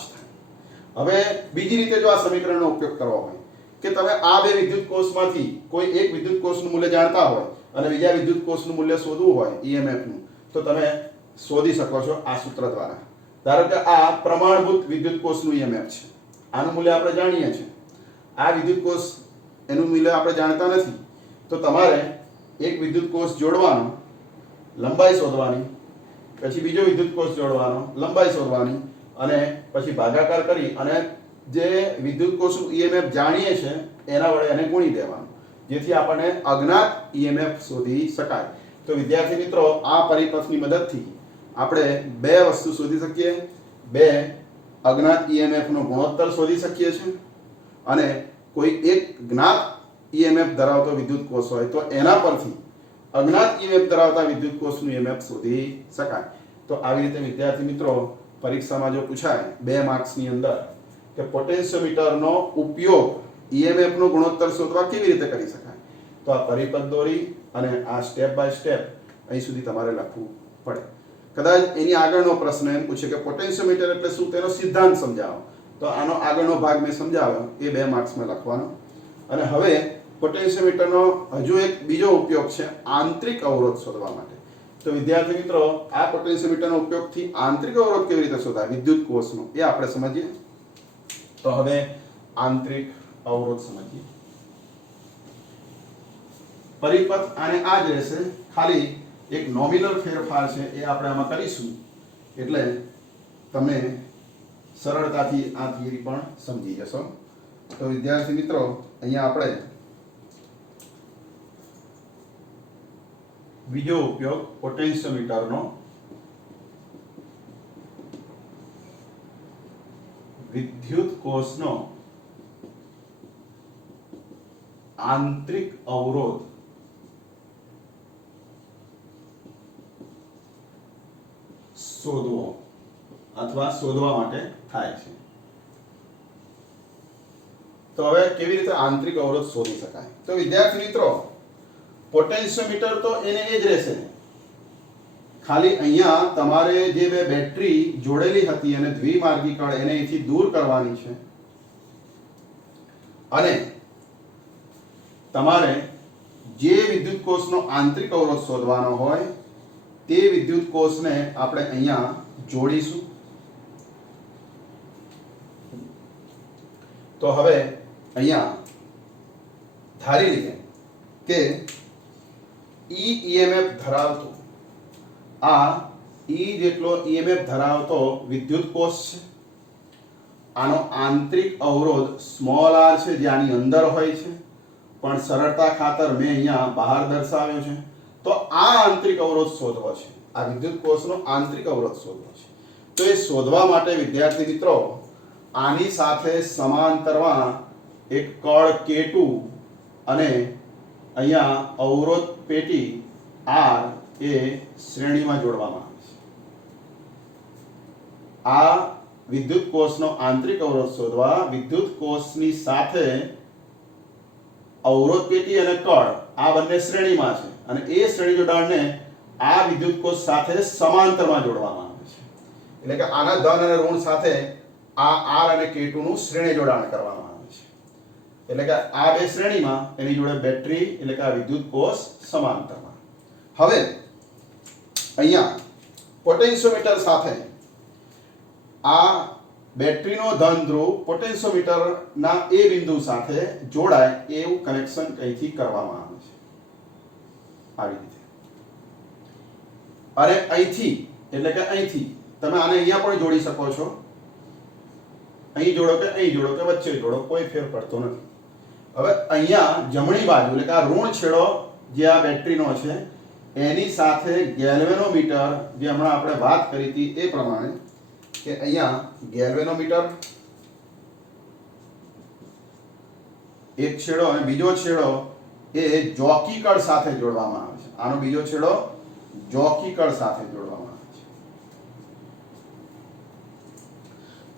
હવે બીજી રીતે જો આ સમીકરણનો ઉપયોગ કરવો હોય કે તમે આ બે વિદ્યુત કોષમાંથી કોઈ એક વિદ્યુત કોષનું મૂલ્ય જાણતા હોય અને બીજા વિદ્યુત કોષનું મૂલ્ય શોધવું હોય EMF નું, તો તમે શોધી શકો છો આ સૂત્ર દ્વારા. ધારો કે આ પ્રમાણભૂત વિદ્યુત કોષનું EMF છે, આનું મૂલ્ય આપણે જાણીએ છીએ. આ વિદ્યુત કોષ એનું મૂલ્ય આપણે જાણતા નથી, તો તમારે એક વિદ્યુત કોષ જોડવાનો, લંબાઈ શોધવાની, પછી બીજો વિદ્યુત કોષ જોડવાનો, લંબાઈ શોધવાની, અને પછી ભાગાકાર કરી અને જે વિદ્યુત કોષનું EMF જાણીએ છે એના વડે એને ગુણી દેવાનું, જેથી આપણને અજ્ઞાત EMF શોધી શકાય. તો વિદ્યાર્થી મિત્રો આ પરિપથની મદદથી આપણે બે વસ્તુ શોધી શકીએ. બે અજ્ઞાત EMF નો ગુણોત્તર શોધી શકીએ છીએ અને કોઈ એક જ્ઞાત EMF ધરાવતો વિદ્યુત કોષ હોય તો એના પરથી અજ્ઞાત EMF ધરાવતા વિદ્યુત કોષનું EMF શોધી શકાય. તો આવી રીતે વિદ્યાર્થી મિત્રો પરીક્ષામાં જો પૂછાય 2 માર્ક્સની અંદર કે પોટેન્શિયોમીટરનો ઉપયોગ EMF નો ગુણોત્તર શોધવા કેવી રીતે કરી શકાય, તો આ પરિપથ દોરી અને આ સ્ટેપ બાય સ્ટેપ અહીં સુધી તમારે લખવું પડે. કદાચ એની આગળનો પ્રશ્ન એમ પૂછે કે પોટેન્શિયોમીટર એટલે શું, તેનો સિદ્ધાંત સમજાવો, તો આનો આગળનો ભાગ મેં સમજાવ્યો, એ 2 માર્ક્સમાં લખવાનો. અને હવે પોટેન્શિયોમીટરનો હજુ એક બીજો ઉપયોગ છે આંતરિક અવરોધ શોધવા માટે. તો વિદ્યાર્થી મિત્રો આ પોટેન્શિયોમીટરનો ઉપયોગથી આંતરિક અવરોધ કેવી રીતે શોધાય વિદ્યુત કોષનો, એ આપણે સમજીએ. તો હવે આંતરિક અવરોધ સમજીએ. પરિપથ આને આ જ રહેશે, ખાલી એક નોમિનલ ફેરફાર છે એ આપણે આમાં કરીશું, એટલે તમે સરળતાથી આ થિયરી પણ સમજી જશો. તો વિદ્યાર્થી મિત્રો અહીંયા આપણે બીજો ઉપયોગ પોટેન્શિયોમીટરનો વિદ્યુત કોષનો આંતરિક અવરોધ શોધવો અથવા શોધવા માટે થાય છે. તો હવે કેવી રીતે આંતરિક અવરોધ શોધી શકાય? તો વિદ્યાર્થી મિત્રો પોટેન્શિયોમીટર તો એને એ જ રહેશે, ખાલી અહીંયા તમારે જે બે બેટરી જોડેલી હતી અને દ્વિમાર્ગી કળ એને અહીંથી દૂર કરવાની છે અને તમારે જે વિદ્યુત કોષનો આંતરિક અવરોધ શોધવાનો હોય તે વિદ્યુત કોષને આપણે અહીંયા જોડીશું. તો હવે અહીંયા ધારી લઈએ કે EMF ધરાવતો આ E જેટલો EMF ધરાવતો વિદ્યુત કોષ છે. આનો આંતરિક અવરોધ સ્મોલ r છે જે આની અંદર હોય છે, પણ સરળતા ખાતર મેં અહીંયા બહાર દર્શાવ્યો છે. તો આ આંતરિક અવરોધ શોધવો છે, આ વિદ્યુત કોષનો આંતરિક અવરોધ શોધવો છે. તો એ શોધવા માટે વિદ્યાર્થી મિત્રો આની સાથે સમાંતરમાં એક કળ K2 અને અહીંયા અવરોધ પેટી R એ શ્રેણીમાં જોડવામાં આવે છે. આ વિદ્યુત કોષનો આંતરિક અવરોધ શોધવા વિદ્યુત કોષની સાથે અવરોધ પેટી અને કળ આ બંને શ્રેણીમાં છે અને એ શ્રેણી જોડાણને આ વિદ્યુત કોષ સાથે સમાંતરમાં જોડવામાં આવે છે. એટલે કે આના ધન અને ઋણ સાથે આ R અને K2 નું શ્રેણી જોડાણ કરવામાં આવે છે. એટલે કે આ બે શ્રેણીમાં એની જોડે બેટરી એટલે કે આ વિદ્યુત કોષ સમાંતરમાં. હવે અહીંયા પોટેન્શિયોમીટર સાથે આ બેટરીનો ધન ધ્રુવ પોટેન્શિયોમીટરના એ બિંદુ સાથે જોડાય એવું કનેક્શન અહીંથી કરવામાં આવે છે, આવી રીતે. અને અહીંથી એટલે કે અહીંથી તમે આને અહીંયા પણ જોડી શકો છો, અહીં જોડો કે અહીં જોડો કે વચ્ચે જોડો, કોઈ ફેર પડતો નથી. હવે અહીંયા જમણી બાજુ એટલે કે આ ઋણ છેડો જે આ બેટરીનો છે એની સાથે ગેલ્વેનોમીટર જે હમણાં આપણે વાત કરી હતી એ પ્રમાણે કે અહીંયા ગેલ્વેનોમીટર એક છેડો અને બીજો છેડો એ જોકી કળ સાથે જોડવામાં આવે છે. આનો બીજો છેડો જોકી કળ સાથે જોડવામાં આવે છે.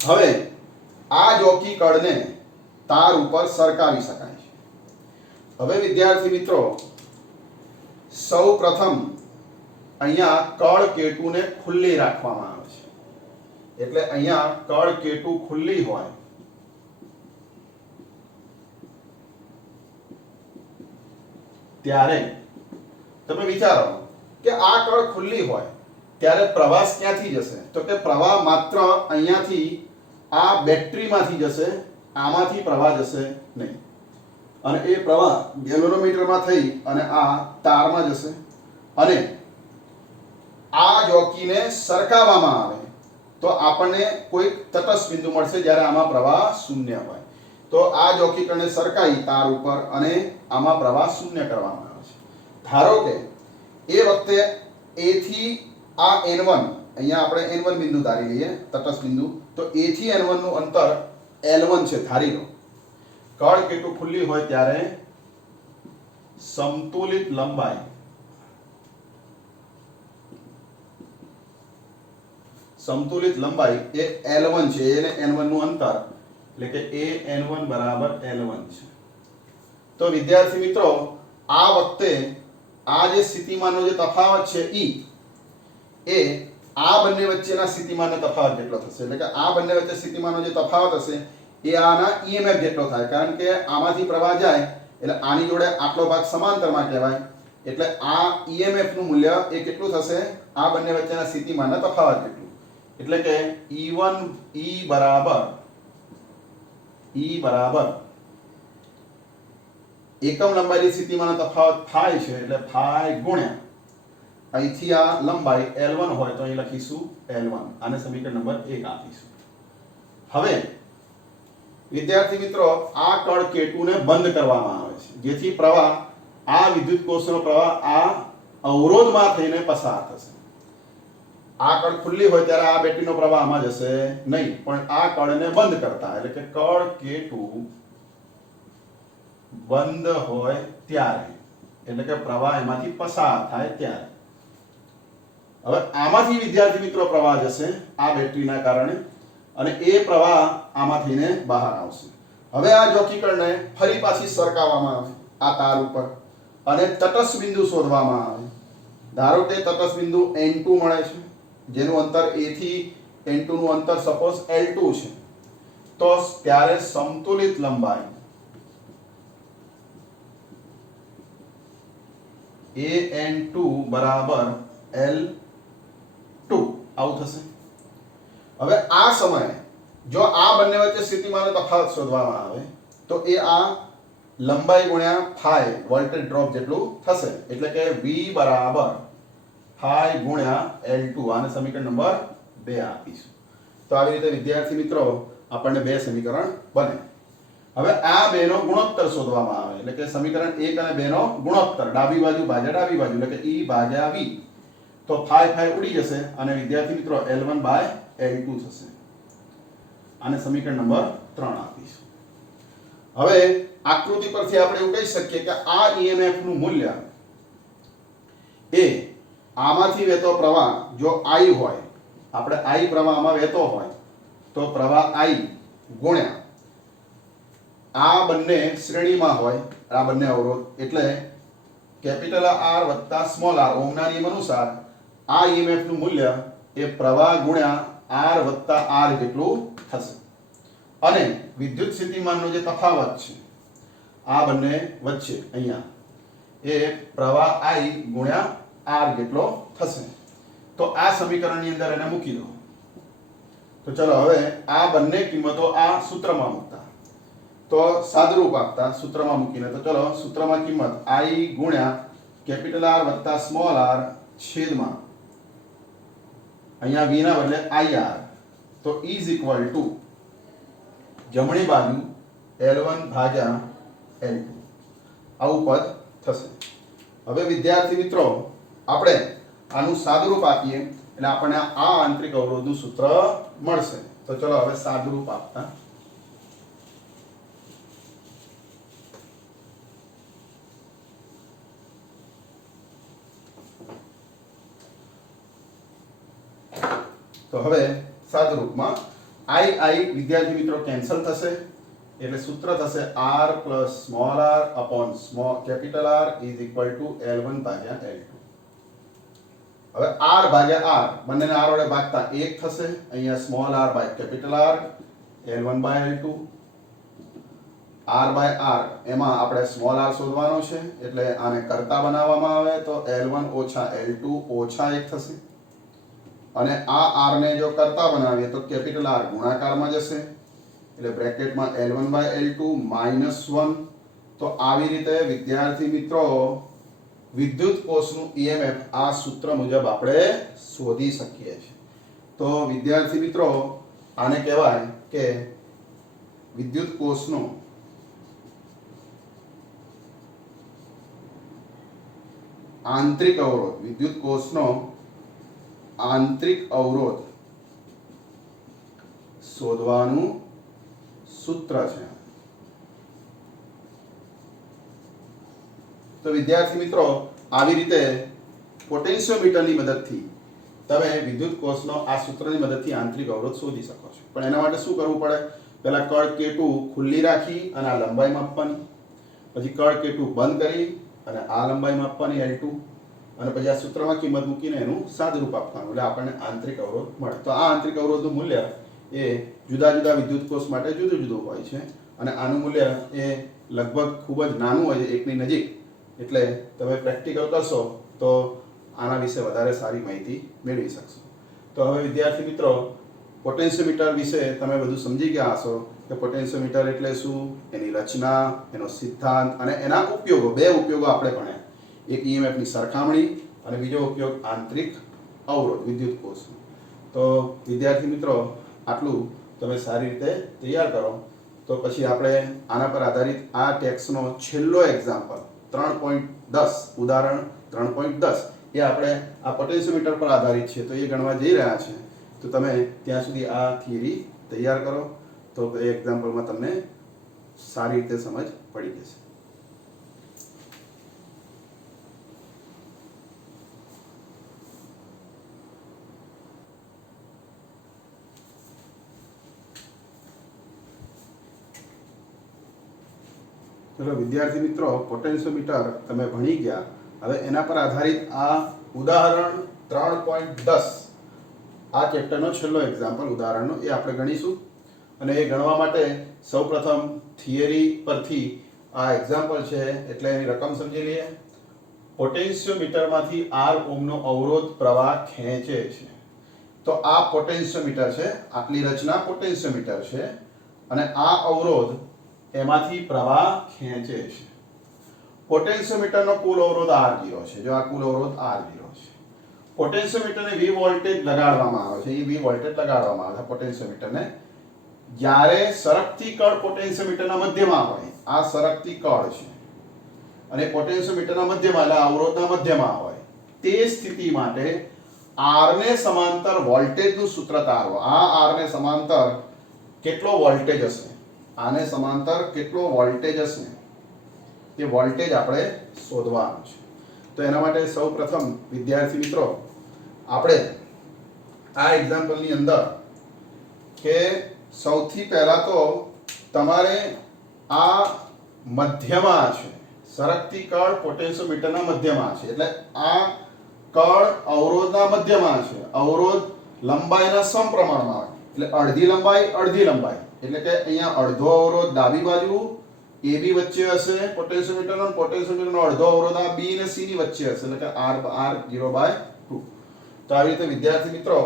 હવે આ જોકી કળને તાર ઉપર સરકાવી શકાય છે. હવે વિદ્યાર્થી મિત્રો સૌ પ્રથમ અહીંયા કળ કેટુને ખુલ્લી રાખવામાં આવે છે, એટલે અહીંયા કળ કેટુ ખુલ્લી હોય ત્યારે તમે વિચારો કે આ કળ ખુલ્લી હોય ત્યારે પ્રવાહ ક્યાંથી જશે? તો કે પ્રવાહ માત્ર અહીંયાથી આ બેટરીમાંથી જશે, આમાંથી પ્રવાહ જશે નહીં. અને એ પ્રવાહ ગેલ્વેનોમીટરમાં થઈ અને આ તારમાં જશે અને આ જોકીને સરકાવવામાં આવે તો આપણને કોઈ તટસ્થ બિંદુ મળશે જ્યારે આમાં પ્રવાહ શૂન્ય હોય. તો આ જોકીકરણને સરકાઈ તાર ઉપર અને આમાં પ્રવાહ શૂન્ય કરવામાં આવે છે. ધારો કે એ વખતે A થી આ N1, અહીંયા આપણે N1 બિંદુ ધારી લઈએ, તટસ્થ બિંદુ, તો A થી N1 નું અંતર L1 છે ધારી લો. કળ કેટુ ખુલ્લી હોય ત્યારે સમતુલિત લંબાઈ એ L1 છે, એને N1 નું અંતર, એટલે કે A N1 બરાબર L1 છે. તો વિદ્યાર્થી મિત્રો આ વખતે આ જે સ્થિતિમાનનો જે તફાવત છે એ આ બંને વચ્ચેના સ્થિતિમાનના તફાવત જેટલો થશે. એટલે કે આ બંને વચ્ચે સ્થિતિમાનનો જે તફાવત હશે એ આના EMF જેટલો થાય, કારણ કે આમાંથી પ્રવાહ જાય એટલે આની જોડે આટલો ભાગ સમાંતરમાં કહેવાય, એટલે આ EMF નું મૂલ્ય એ કેટલું થશે? આ બંને વચ્ચેના સ્થિતિમાનના તફાવત જેટલું. એટલે કે E બરાબર એકમ લંબાઈની સ્થિતિમાનનો તફાવત phi છે, એટલે phi ગુણ્યા અહીંથી આ લંબાઈ L1 હોય તો અહીં લખીશું L1, આને સમીકરણ નંબર 1 આપીશું. હવે વિદ્યાર્થી મિત્રો આ કળ કેટુને બંધ કરવામાં આવે છે, જેથી પ્રવાહ આ વિદ્યુત કોષનો પ્રવાહ આ અવરોધમાં થઈને પસાર થશે. આ કળ ખુલ્લી હોય ત્યારે આ બેટરીનો પ્રવાહ આમાં જશે નહીં, પણ આ કળને બંધ કરતા, એટલે કે કળ કેટુ બંધ હોય ત્યારે, એટલે કે પ્રવાહ એમાંથી પસાર થાય ત્યારે. હવે આમાંથી વિદ્યાર્થી મિત્રો પ્રવાહ જશે આ બેટરીના કારણે અને એ પ્રવાહ આમાંથીને બહાર આવશે. હવે આ જોકીકરણને ફરી પાછી સરકાવવામાં આવે આ તાર ઉપર અને તટસ્થ બિંદુ શોધવામાં આવે. ધારો કે તટસ્થ બિંદુ N2 મળે છે, જેનું અંતર A થી N2 નું અંતર સપોઝ L2 છે, તો ત્યારે સમતુલિત લંબાઈ AN2 બરાબર L2 આવું થશે. હવે આ સમયે જો આ બંને વચ્ચે સ્થિતિમાનનો તફાવત શોધવામાં આવે તો એ આ લંબાઈ ગુણ્યા phi વોલ્ટેજ ડ્રોપ જેટલું થશે, એટલે કે V બરાબર phi ગુણ્યા L2, આને સમીકરણ નંબર 2 આપીશું. તો આવી રીતે વિદ્યાર્થી મિત્રો આપણને બે સમીકરણ બને. હવે આ બેનો ગુણોત્તર શોધવામાં આવે, એટલે કે સમીકરણ 1 અને 2 નો ગુણોત્તર ડાબી બાજુ ભાગ્યા ડાબી બાજુ, એટલે કે E ભાગ્યા V, તો phi ઉડી જશે અને વિદ્યાર્થી મિત્રો L1 બાય L2 થશે. આને સમીકરણ નંબર 3 આપીશું. હવે આકૃતિ પરથી આપણે એવું કહી શકીએ કે આ EMF નું મૂલ્ય એ આમાંથી વહેતો પ્રવાહ જો I હોય, આપણે I પ્રવાહ આમાં વહેતો હોય તો પ્રવાહ I ગુણ્યા આ બંને શ્રેણીમાં હોય, આ બંને અવરોધ, એટલે કેપિટલ R વત્તા સ્મોલ r, ઓહમના નિયમ અનુસાર આ EMF નું મૂલ્ય એ પ્રવાહ ગુણ્યા R વત્તા R જેટલું થશે. અને વિદ્યુત સ્થિતિમાનનો જે તફાવત છે આ બંને વચ્ચે અહીંયા એ પ્રવાહ I ગુણ્યા R જેટલો થશે. તો આ સમીકરણની અંદર એને મૂકી દો. તો ચલો હવે આ બંને કિંમતો આ સૂત્રમાં મૂકતા, તો સાદરૂપ આપતા સૂત્રમાં મૂકીને, તો ચલો સૂત્રમાં કિંમત I ગુણ્યા કેપિટલ R વત્તા સ્મોલ r છેદમાં અહીંયા V ના બદલે IR, તો ઇઝ ઇક્વલ ટુ જમણી બાજુ L1 ભાગ્યા L2 આવું પદ થશે. હવે વિદ્યાર્થી મિત્રો આપણે આનું સાદુરૂપ આપીએ એટલે આપણને આ આંતરિક અવરોધનું સૂત્ર મળશે. તો ચલો હવે સાદુરૂપ આપતા તો હવે સાદુરૂપમાં I વિદ્યાર્થી મિત્રો કેન્સલ થશે એટલે સૂત્ર થશે r plus small r upon capital R is equal to L1 ભાગ્યા L2. હવે r ભાગ્યા r બંનેને r વડે ભાગતા 1 થશે. અહીંયા small r by capital R L1 by L2. r by r એમાં આપણે સ્મોલ r શોધવાનો છે એટલે આને કરતા બનાવવામાં આવે તો L1 ઓછા L2 ઓછા 1 થશે. અને આ r ને જો કરતા બનાવીએ તો કેપિટલ R ગુણાકારમાં જશે એટલે બ્રેકેટમાં L1 બાય L2 -1. તો આવી રીતે વિદ્યાર્થી મિત્રો વિદ્યુત કોષનું EMF આ સૂત્ર મુજબ આપણે શોધી શકીએ છીએ. તો વિદ્યાર્થી મિત્રો આને કહેવાય કે વિદ્યુત કોષનો આંતરિક અવરોધ. વિદ્યુત કોષનો આંતરિક અવરોધ શોધવાનું સૂત્ર છે. તો વિદ્યાર્થી મિત્રો આવી રીતે પોટેન્શિયોમીટરની મદદથી તમે વિદ્યુત કોષનો આ સૂત્રની મદદથી આંતરિક અવરોધ શોધી શકો છો. પણ એના માટે શું કરવું પડે? પહેલા કળ K2 ખુલ્લી રાખી અને આ લંબાઈ માપવાની, પછી કળ K2 બંધ કરી અને આ લંબાઈ માપવાની L2, અને પછી આ સૂત્રમાં કિંમત મૂકીને એનું સાદુરૂપ આપવાનું એટલે આપણને આંતરિક અવરોધ મળે. તો આ આંતરિક અવરોધનું મૂલ્ય એ જુદા જુદા વિદ્યુત કોષ માટે જુદું જુદું હોય છે અને આનું મૂલ્ય એ લગભગ ખૂબ જ નાનું હોય છે, એકની નજીક. એટલે તમે પ્રેક્ટિકલ કરશો તો આના વિશે વધારે સારી માહિતી મેળવી શકશો. તો હવે વિદ્યાર્થી મિત્રો પોટેન્શિયોમીટર વિશે તમે બધું સમજી ગયા હશો કે પોટેન્શિયોમીટર એટલે શું, એની રચના, એનો સિદ્ધાંત અને એના ઉપયોગો. બે ઉપયોગો આપણે ભણ્યા, એક EMF ની સરખામણી અને બીજો ઉપયોગ આંતરિક અવરોધ વિદ્યુત કોષનો. તો વિદ્યાર્થી મિત્રો આટલું તમે સારી રીતે તૈયાર કરો તો પછી આપણે આના પર આધારિત આ ટેક્સનો છેલ્લો એક્ઝામ્પલ 3.10 ઉદાહરણ 3.10 એ આપણે આ પોટેન્શિયોમીટર પર આધારિત છે તો એ ગણવા જઈ રહ્યા છે. તો તમે ત્યાં સુધી આ થિયરી તૈયાર કરો તો એ એક્ઝામ્પલમાં તમને સારી રીતે સમજ પડી જશે. ચલો વિદ્યાર્થી મિત્રો પોટેન્શિયોમીટર તમે ભણી ગયા. હવે એના પર આધારિત આ ઉદાહરણ 3.10 આ ચેપ્ટરનો છેલ્લો એક્ઝામ્પલ ઉદાહરણનો એ આપણે ગણીશું. અને એ ગણવા માટે સૌપ્રથમ થિયરી પરથી આ એક્ઝામ્પલ છે એટલે એની રકમ સમજી લઈએ. પોટેન્શિયોમીટરમાંથી R ઓહ્મનો અવરોધ પ્રવાહ ખેંચે છે. તો આ પોટેન્શિયોમીટર છે, આટલી રચના પોટેન્શિયોમીટર છે અને આ અવરોધ એમાંથી પ્રવાહ ખેંચે છે. પોટેન્શિયોમીટરનો કુલ અવરોધ R0 છે. જો આ કુલ અવરોધ R0 છે. પોટેન્શિયોમીટરને V વોલ્ટેજ લગાડવામાં આવે છે. એ V વોલ્ટેજ લગાડવામાં આવે છે પોટેન્શિયોમીટરને જ્યારે સરકતી કળ પોટેન્શિયોમીટરના મધ્યમાં હોય. આ સરકતી કળ છે અને પોટેન્શિયોમીટરના મધ્યમાં એટલે અવરોધના મધ્યમાં હોય તે સ્થિતિ માટે R ને સમાંતર વોલ્ટેજનું સૂત્ર તારવો. આ R ને સમાંતર કેટલો વોલ્ટેજ હશે, આને સમાંતર કેટલો વોલ્ટેજ હશે એ વોલ્ટેજ આપણે શોધવાનું છે. તો એના માટે સૌપ્રથમ વિદ્યાર્થી મિત્રો આપણે આ એક્ઝામ્પલની અંદર કે સૌથી પહેલા તો તમારે આ મધ્યમાં છે, સરકતી કળ પોટેન્શિયોમીટરના મધ્યમાં છે એટલે આ કળ અવરોધના મધ્યમાં છે. અવરોધ લંબાઈના સમપ્રમાણમાં હોય એટલે અડધી લંબાઈ એટલે કે અહીંયા અડધો અવરોધ ડાબી બાજુ AB વચ્ચે હશે પોટેન્શિયોમીટરનો, પોટેન્શિયોમીટરનો અડધો અવરોધ આ B અને C ની વચ્ચે હશે એટલે કે R0/2. તો આવી રીતે વિદ્યાર્થી મિત્રો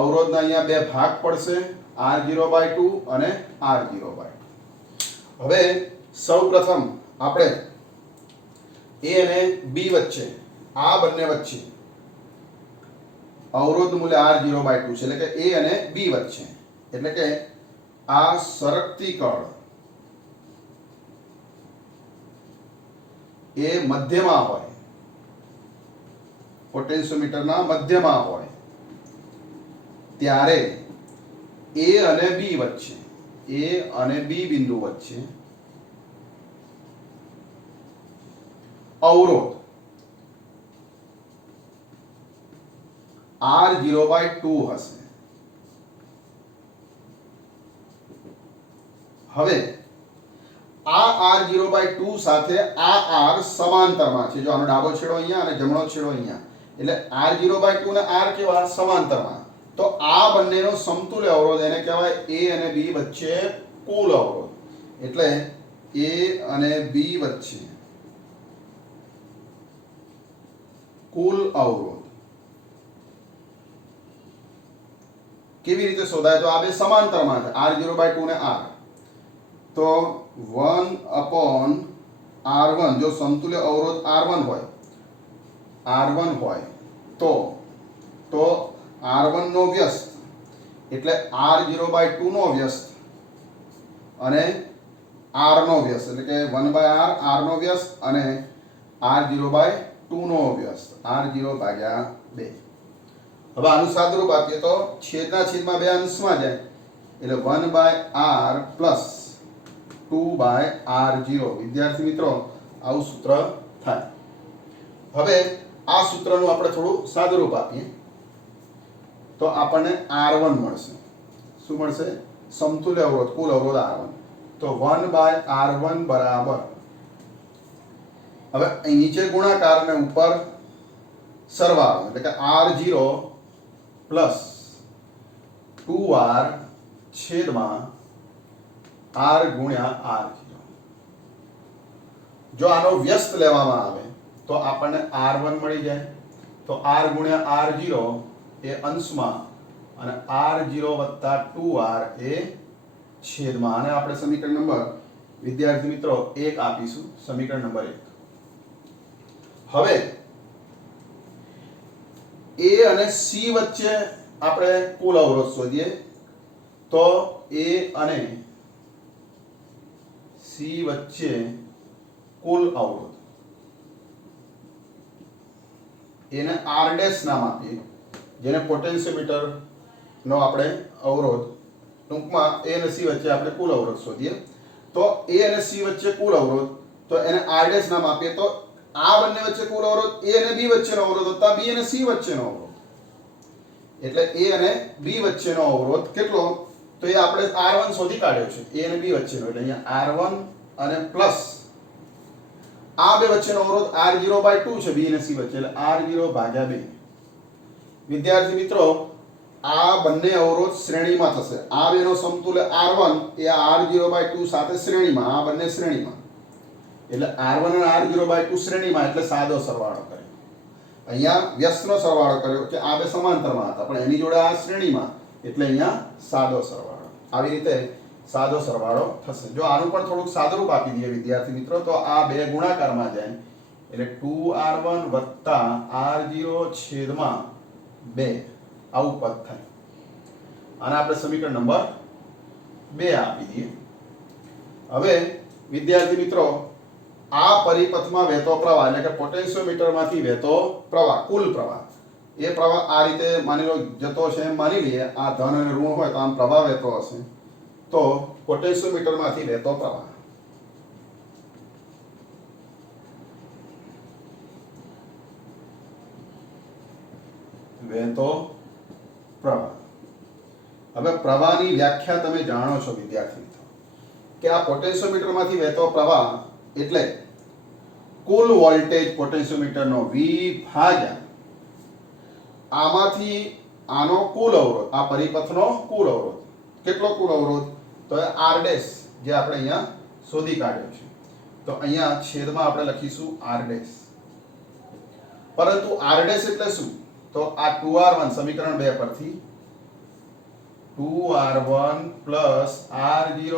અવરોધના અહીંયા બે ભાગ પડશે, R0/2 અને R0/2. હવે સૌપ્રથમ આપણે A અને B વચ્ચે આ બંને વચ્ચે અવરોધ મૂલ્ય R0/2 છે એટલે કે A અને B વચ્ચે એટલે કે આ સરકતી કળ એ મધ્યમાં હોય, પોટેન્શિયોમીટરના મધ્યમાં હોય ત્યારે A અને B વચ્ચે, A અને B બિંદુ વચ્ચે અવરોધ R0/2 હશે. હવે આ r0/2 સાથે આ r સમાંતરમાં છે. જો આનો ડાબો છેડો અહીંયા અને જમણો છેડો અહીંયા, એટલે r0/2 ને r કેવા સમાંતરમાં. તો આ બંનેનો સમતુલ્ય અવરોધ એને કહેવાય a અને b વચ્ચે કુલ અવરોધ. એટલે a અને b વચ્ચે કુલ અવરોધ કેવી રીતે શોધાય? તો આ બે સમાંતરમાં છે, r0/2 ને r. તો 1/r1, જો સમતુલ્ય અવરોધ r1 હોય તો r1 નો વ્યસ્ત એટલે r0/2 નો વ્યસ્ત અને r નો વ્યસ્ત, એટલે કે 1/r r નો વ્યસ્ત અને r0/2 નો વ્યસ્ત r0/2. હવે આનું સાદુરૂપ આપીએ તો છેદના છેદમાં બે અંશમાં જાય એટલે 1/r પ્લસ 2/r0. વિદ્યાર્થી મિત્રો આવું સૂત્ર થાય. હવે આ સૂત્રનું આપણે થોડું સાદુરૂપ આપીએ તો આપણને r1 મળશે. શું મળશે? સમતુલ્ય અવરોધ, કુલ અવરોધ r1. તો 1/r1 બરાબર, હવે અહીં નીચે ગુણાકાર ને ઉપર સરવાળો, એટલે કે r0 પ્લસ 2r છેદમાં r ગુણ્યા r0. જો આનો વ્યસ્ત લેવામાં આવે તો આપણને r1 મળી જાય. તો r ગુણ્યા r0 એ અંશમાં અને r0 વત્તા 2r એ છેદમાં. અને આપણે સમીકરણ નંબર, વિદ્યાર્થી મિત્રો, 1 આપીશું. સમીકરણ નંબર 1. હવે a અને c વચ્ચે આપણે કુલ અવરોધ શોધીએ. તો a અને c વચ્ચે કુલ અવરોધ, એને r ડેશ નામ આપીએ, જેને પોટેન્શિયોમીટર નો આપણે અવરોધ, ટૂંકમાં a અને c વચ્ચે આપણે કુલ અવરોધ શોધીએ. તો a અને c વચ્ચે કુલ અવરોધ, તો એને r ડેશ નામ આપીએ. તો આ બંને વચ્ચે કુલ અવરોધ a અને b વચ્ચેનો અવરોધ વત્તા b અને c વચ્ચેનો અવરોધ, એટલે a અને b વચ્ચેનો અવરોધ કેટલો? તો એ આપણે r1 શોધી કાઢ્યો છે, a અને b વચ્ચેનો. એટલે અહીંયા r1 અને પ્લસ આ બે વચ્ચેનો અવરોધ r0/2 છે, b અને c વચ્ચે, એટલે r0/2. વિદ્યાર્થી મિત્રો, આ બંને અવરોધ શ્રેણીમાં થશે. આ બેનો સમતુલ્ય r1 એ r0/2 સાથે શ્રેણીમાં, આ બંને શ્રેણીમાં, એટલે r1 અને r0/2 શ્રેણીમાં, એટલે સાદો સરવાળો કરે. અહીંયા વ્યસ્તનો સરવાળો કર્યો કે આ બે સમાંતરમાં હતા, પણ એની જોડે આ શ્રેણીમાં, એટલે અહીંયા સાદો સરવાળો. આવી રીતે સાદો સરવાળો થશે. જો આનું પણ થોડુંક સાદુરૂપ આપી દઈએ વિદ્યાર્થી મિત્રો, તો આ બે ગુણાકારમાં જાય એટલે 2r1 વત્તા r0 છેદમાં 2 આવું પદ થાય. અને આપણે સમીકરણ નંબર 2 આપી દઈએ. હવે વિદ્યાર્થી મિત્રો, આ પરિપથમાં વહેતો પ્રવાહ, એટલે કે પોટેન્શિયોમીટરમાંથી વહેતો પ્રવાહ, કુલ પ્રવાહ, એ પ્રવાહ આ રીતે માની લો જતો છે એમ માની લઈએ. આ ધન અને ઋણ હોય તો આમ પ્રવાહ વહેતો હશે. તો પોટેન્શિયોમીટરમાંથી વહેતો પ્રવાહ, હવે પ્રવાહની વ્યાખ્યા તમે જાણો છો વિદ્યાર્થી મિત્રો, કે આ પોટેન્શિયોમીટરમાંથી વહેતો પ્રવાહ એટલે કુલ વોલ્ટેજ પોટેન્શિયોમીટરનો v ભાગ્યા આમાંથી આનો કુલ અવરોધ, આ પરિપથનો કુલ અવરોધ. કેટલો કુલ અવરોધ? તો r ડેશ, જે આપણે અહીંયા શોધી કાઢ્યો છે. તો અહીંયા છેદમાં આપણે લખીશું r ડેશ. પરંતુ r ડેશ એટલે શું? તો આ 2r1 સમીકરણ 2 પરથી 2r1 પ્લસ r0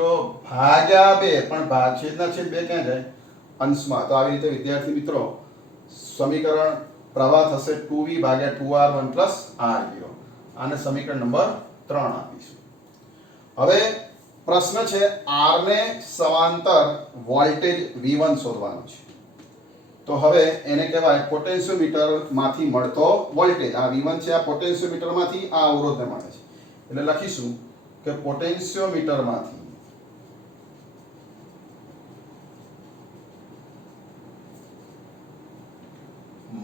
ભાગ્યા 2, પણ છેદના છેદ 2 ક્યાં જાય? અંશમાં. તો આવી રીતે વિદ્યાર્થી મિત્રો સમીકરણ પ્રવાહ થશે 2v ભાગ્યા 2r1 પ્લસ r0. આને સમીકરણ નંબર 3 આપીશું. હવે પ્રશ્ન છે, r ને સમાંતર વોલ્ટેજ v1 શોધવાનો છે. તો હવે એને કહેવાય પોટેન્શિયોમીટરમાંથી મળતો વોલ્ટેજ. આ v1 છે, આ પોટેન્શિયોમીટરમાંથી આ અવરોધને મળે છે. એટલે લખીશું કે પોટેન્શિયોમીટરમાંથી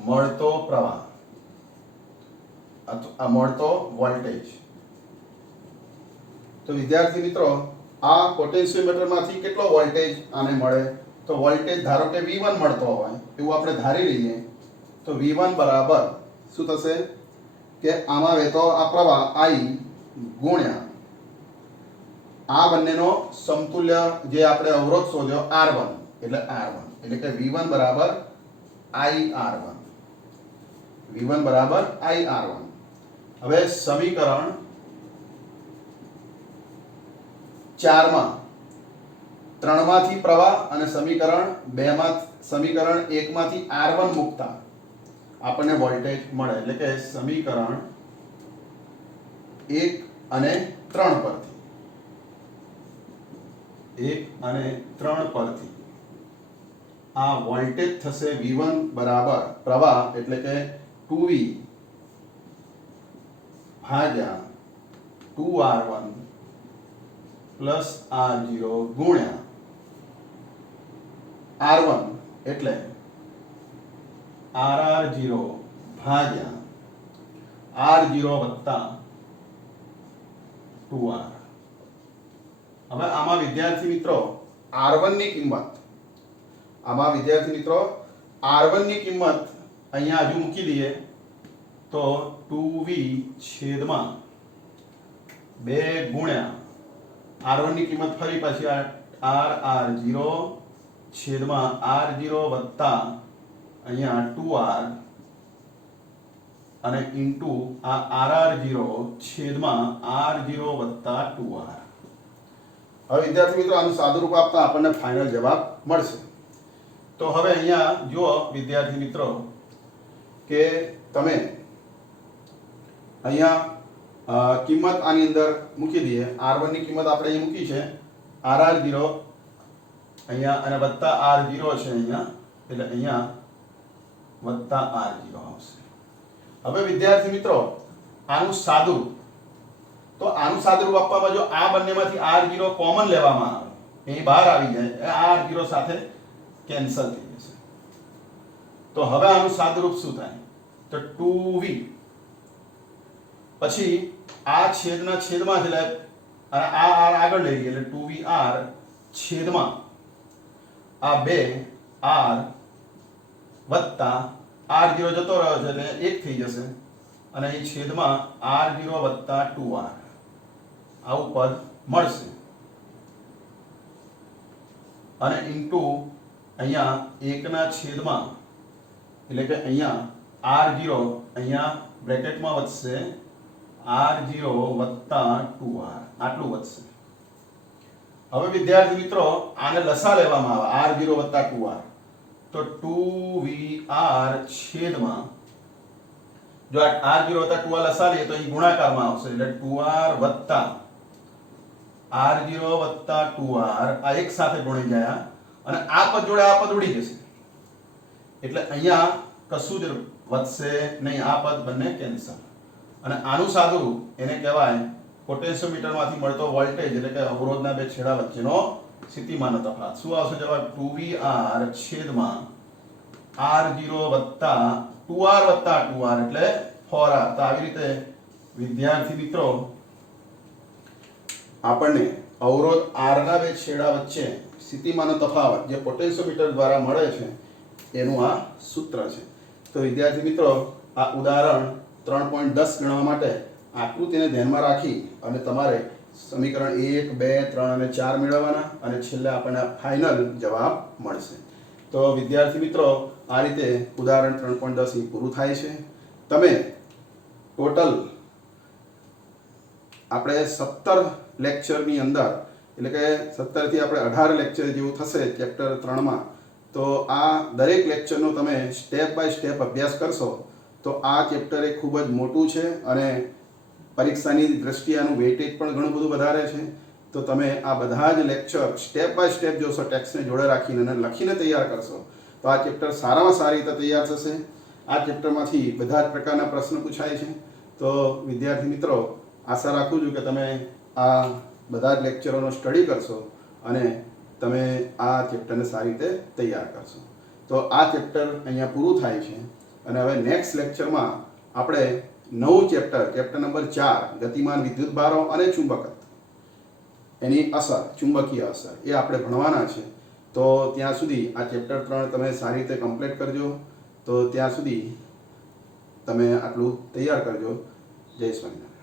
મળતો પ્રવાહ અથવા મળતો વોલ્ટેજ. તો વિદ્યાર્થી મિત્રો, આ પોટેન્શિયોમીટરમાંથી કેટલો વોલ્ટેજ આને મળે? તો વોલ્ટેજ ધારો કે V1 મળતો હોય એવું આપણે ધારી લઈએ તો V1 બરાબર શું થશે કે આમાં વહેતો આ પ્રવાહ I ગુણ્યા આ બંનેનો સમતુલ્ય જે આપણે અવરોધ શોધ્યો R1 એટલે કે V1 બરાબર IR1. V1 બરાબર IR1. હવે સમીકરણ 4 માં 3 માંથી પ્રવાહ અને સમીકરણ 1 માંથી R1 મૂકતા આપણને વોલ્ટેજ મળે એટલે કે સમીકરણ 1 અને 3 પરથી આ વોલ્ટેજ થશે V1 બરાબર પ્રવાહ એટલે કે 2V ભાગ્યા 2R1 પ્લસ R0 ગુણ્યા R1 એટલે RR0 ભાગ્યા R0 વત્તા 2R. હવે આમાં વિદ્યાર્થી મિત્રો R1 ની કિંમત અહીંયા હજુ મૂકી દઈએ તો 2V છેદમાં 2 ગુણ્યા R1 ની કિંમત ફરી પાછી RR0 છેદમાં R0 વત્તા અહીંયા 2R અને ઇન્ટુ આ RR0 છેદમાં R0 વત્તા 2R. હવે વિદ્યાર્થી મિત્રો આનું સાદુરૂપ આપતા આપણને ફાઇનલ જવાબ મળશે. તો હવે અહીંયા જુઓ વિદ્યાર્થી મિત્રો કે તમે અહીંયા કિંમત આની અંદર મૂકી દઈએ. R1 ની કિંમત આપણે અહીં મૂકી છે RR0 અહીંયા અને વત્તા R0 છે અહીંયા એટલે અહીંયા વત્તા R0 આવશે. હવે વિદ્યાર્થી મિત્રો આનું સાદુરૂપ આપવામાં જો આ બંનેમાંથી R0 કોમન લેવામાં આવે અહીં બહાર આવી જાય આ R0 સાથે કેન્સલ થઈ જશે. તો હવે આનું સાદુરૂપ શું થાય તો 2V પછી આ છેદના છેદમાં એટલે અને આ R આગળ લઈ લઈએ એટલે 2VR છેદમાં આ 2R વત્તા R0 જતો રહ્યો છે એટલે 1 થઈ જશે અને અહીં છેદમાં R0 વત્તા 2R આવું પદ મળશે અને ઇન્ટુ અહીંયા 1 ના છેદમાં એટલે કે અહીંયા R0 અહીંયા બ્રેકેટમાં વધશે R0 વત્તા 2R આટલું વધશે. હવે વિદ્યાર્થી મિત્રો આને લસા લેવામાં આવે R0 વત્તા 2R તો 2VR છેદમાં જો આ R0 વત્તા 2R લસા લઈએ તો અહીં ગુણાકારમાં આવશે એટલે 2R વત્તા R0 વત્તા 2R આ એક સાથે ગુણી ગયા અને આ પદ જોડે આ પદ ઉડી જશે એટલે અહીંયા કશું જ વધશે નહીં. આ પદ બંને કેન્સલ અને આનું સાદુરૂપ એને કહેવાય પોટેન્શિયોમીટરમાંથી મળતો વોલ્ટેજ એટલે કે અવરોધના બે છેડા વચ્ચેનો સ્થિતિમાન તફાવત. શું આવશે જવાબ 2VR છેદમાં R0 વત્તા 2R વત્તા 2R એટલે 4R. તો આવી રીતે વિદ્યાર્થી મિત્રો આપણને અવરોધ R ના બે છેડા વચ્ચે સ્થિતિમાન તફાવત જે પોટેન્શિયોમીટર દ્વારા મળે છે એનું આ સૂત્ર છે. તો વિદ્યાર્થી મિત્રો આ ઉદાહરણ 3.10 ગણવા માટે આકૃતિને ધ્યાનમાં રાખી અને તમારે સમીકરણ 1, 2, 3 અને 4 મેળવવાના અને છેલ્લે આપણને ફાઇનલ જવાબ મળશે. તો વિદ્યાર્થી મિત્રો આ રીતે ઉદાહરણ 3.10 પૂરું થાય છે. તમે ટોટલ આપણે 17 લેક્ચરની અંદર એટલે કે 17 થી આપણે 18 લેક્ચર જેવું થશે ચેપ્ટર 3 માં. તો આ દરેક લેક્ચરનો તમે સ્ટેપ બાય સ્ટેપ અભ્યાસ કરશો તો આ ચેપ્ટર એ ખૂબ જ મોટું છે અને પરીક્ષાની દ્રષ્ટિએ આનું વેઇટેજ પણ ઘણું બધું વધારે છે. તો તમે આ બધા જ લેક્ચર સ્ટેપ બાય સ્ટેપ જોશો, ટેક્સ્ટને જોડે રાખીને અને લખીને તૈયાર કરશો તો આ ચેપ્ટર સારામાં સારી રીતે તૈયાર થશે. આ ચેપ્ટરમાંથી બધા જ પ્રકારના પ્રશ્ન પૂછાય છે. તો વિદ્યાર્થી મિત્રો આશા રાખું છું કે તમે આ બધા જ લેક્ચરોનો સ્ટડી કરશો અને તમે આ ચેપ્ટરને સારી રીતે તૈયાર કરશો. તો આ ચેપ્ટર અહીંયા પૂરું થાય છે અને હવે નેક્સ્ટ લેક્ચરમાં આપણે નવું ચેપ્ટર નંબર 4 ગતિમાન વિદ્યુતભારો અને ચુંબકત્વ એની અસર, ચુંબકીય અસર એ આપણે ભણવાના છે. તો ત્યાં સુધી આ ચેપ્ટર 3 તમે સારી રીતે કમ્પ્લીટ કરજો. તો ત્યાં સુધી તમે આટલું તૈયાર કરજો. જય સ્વામિનારાયણ.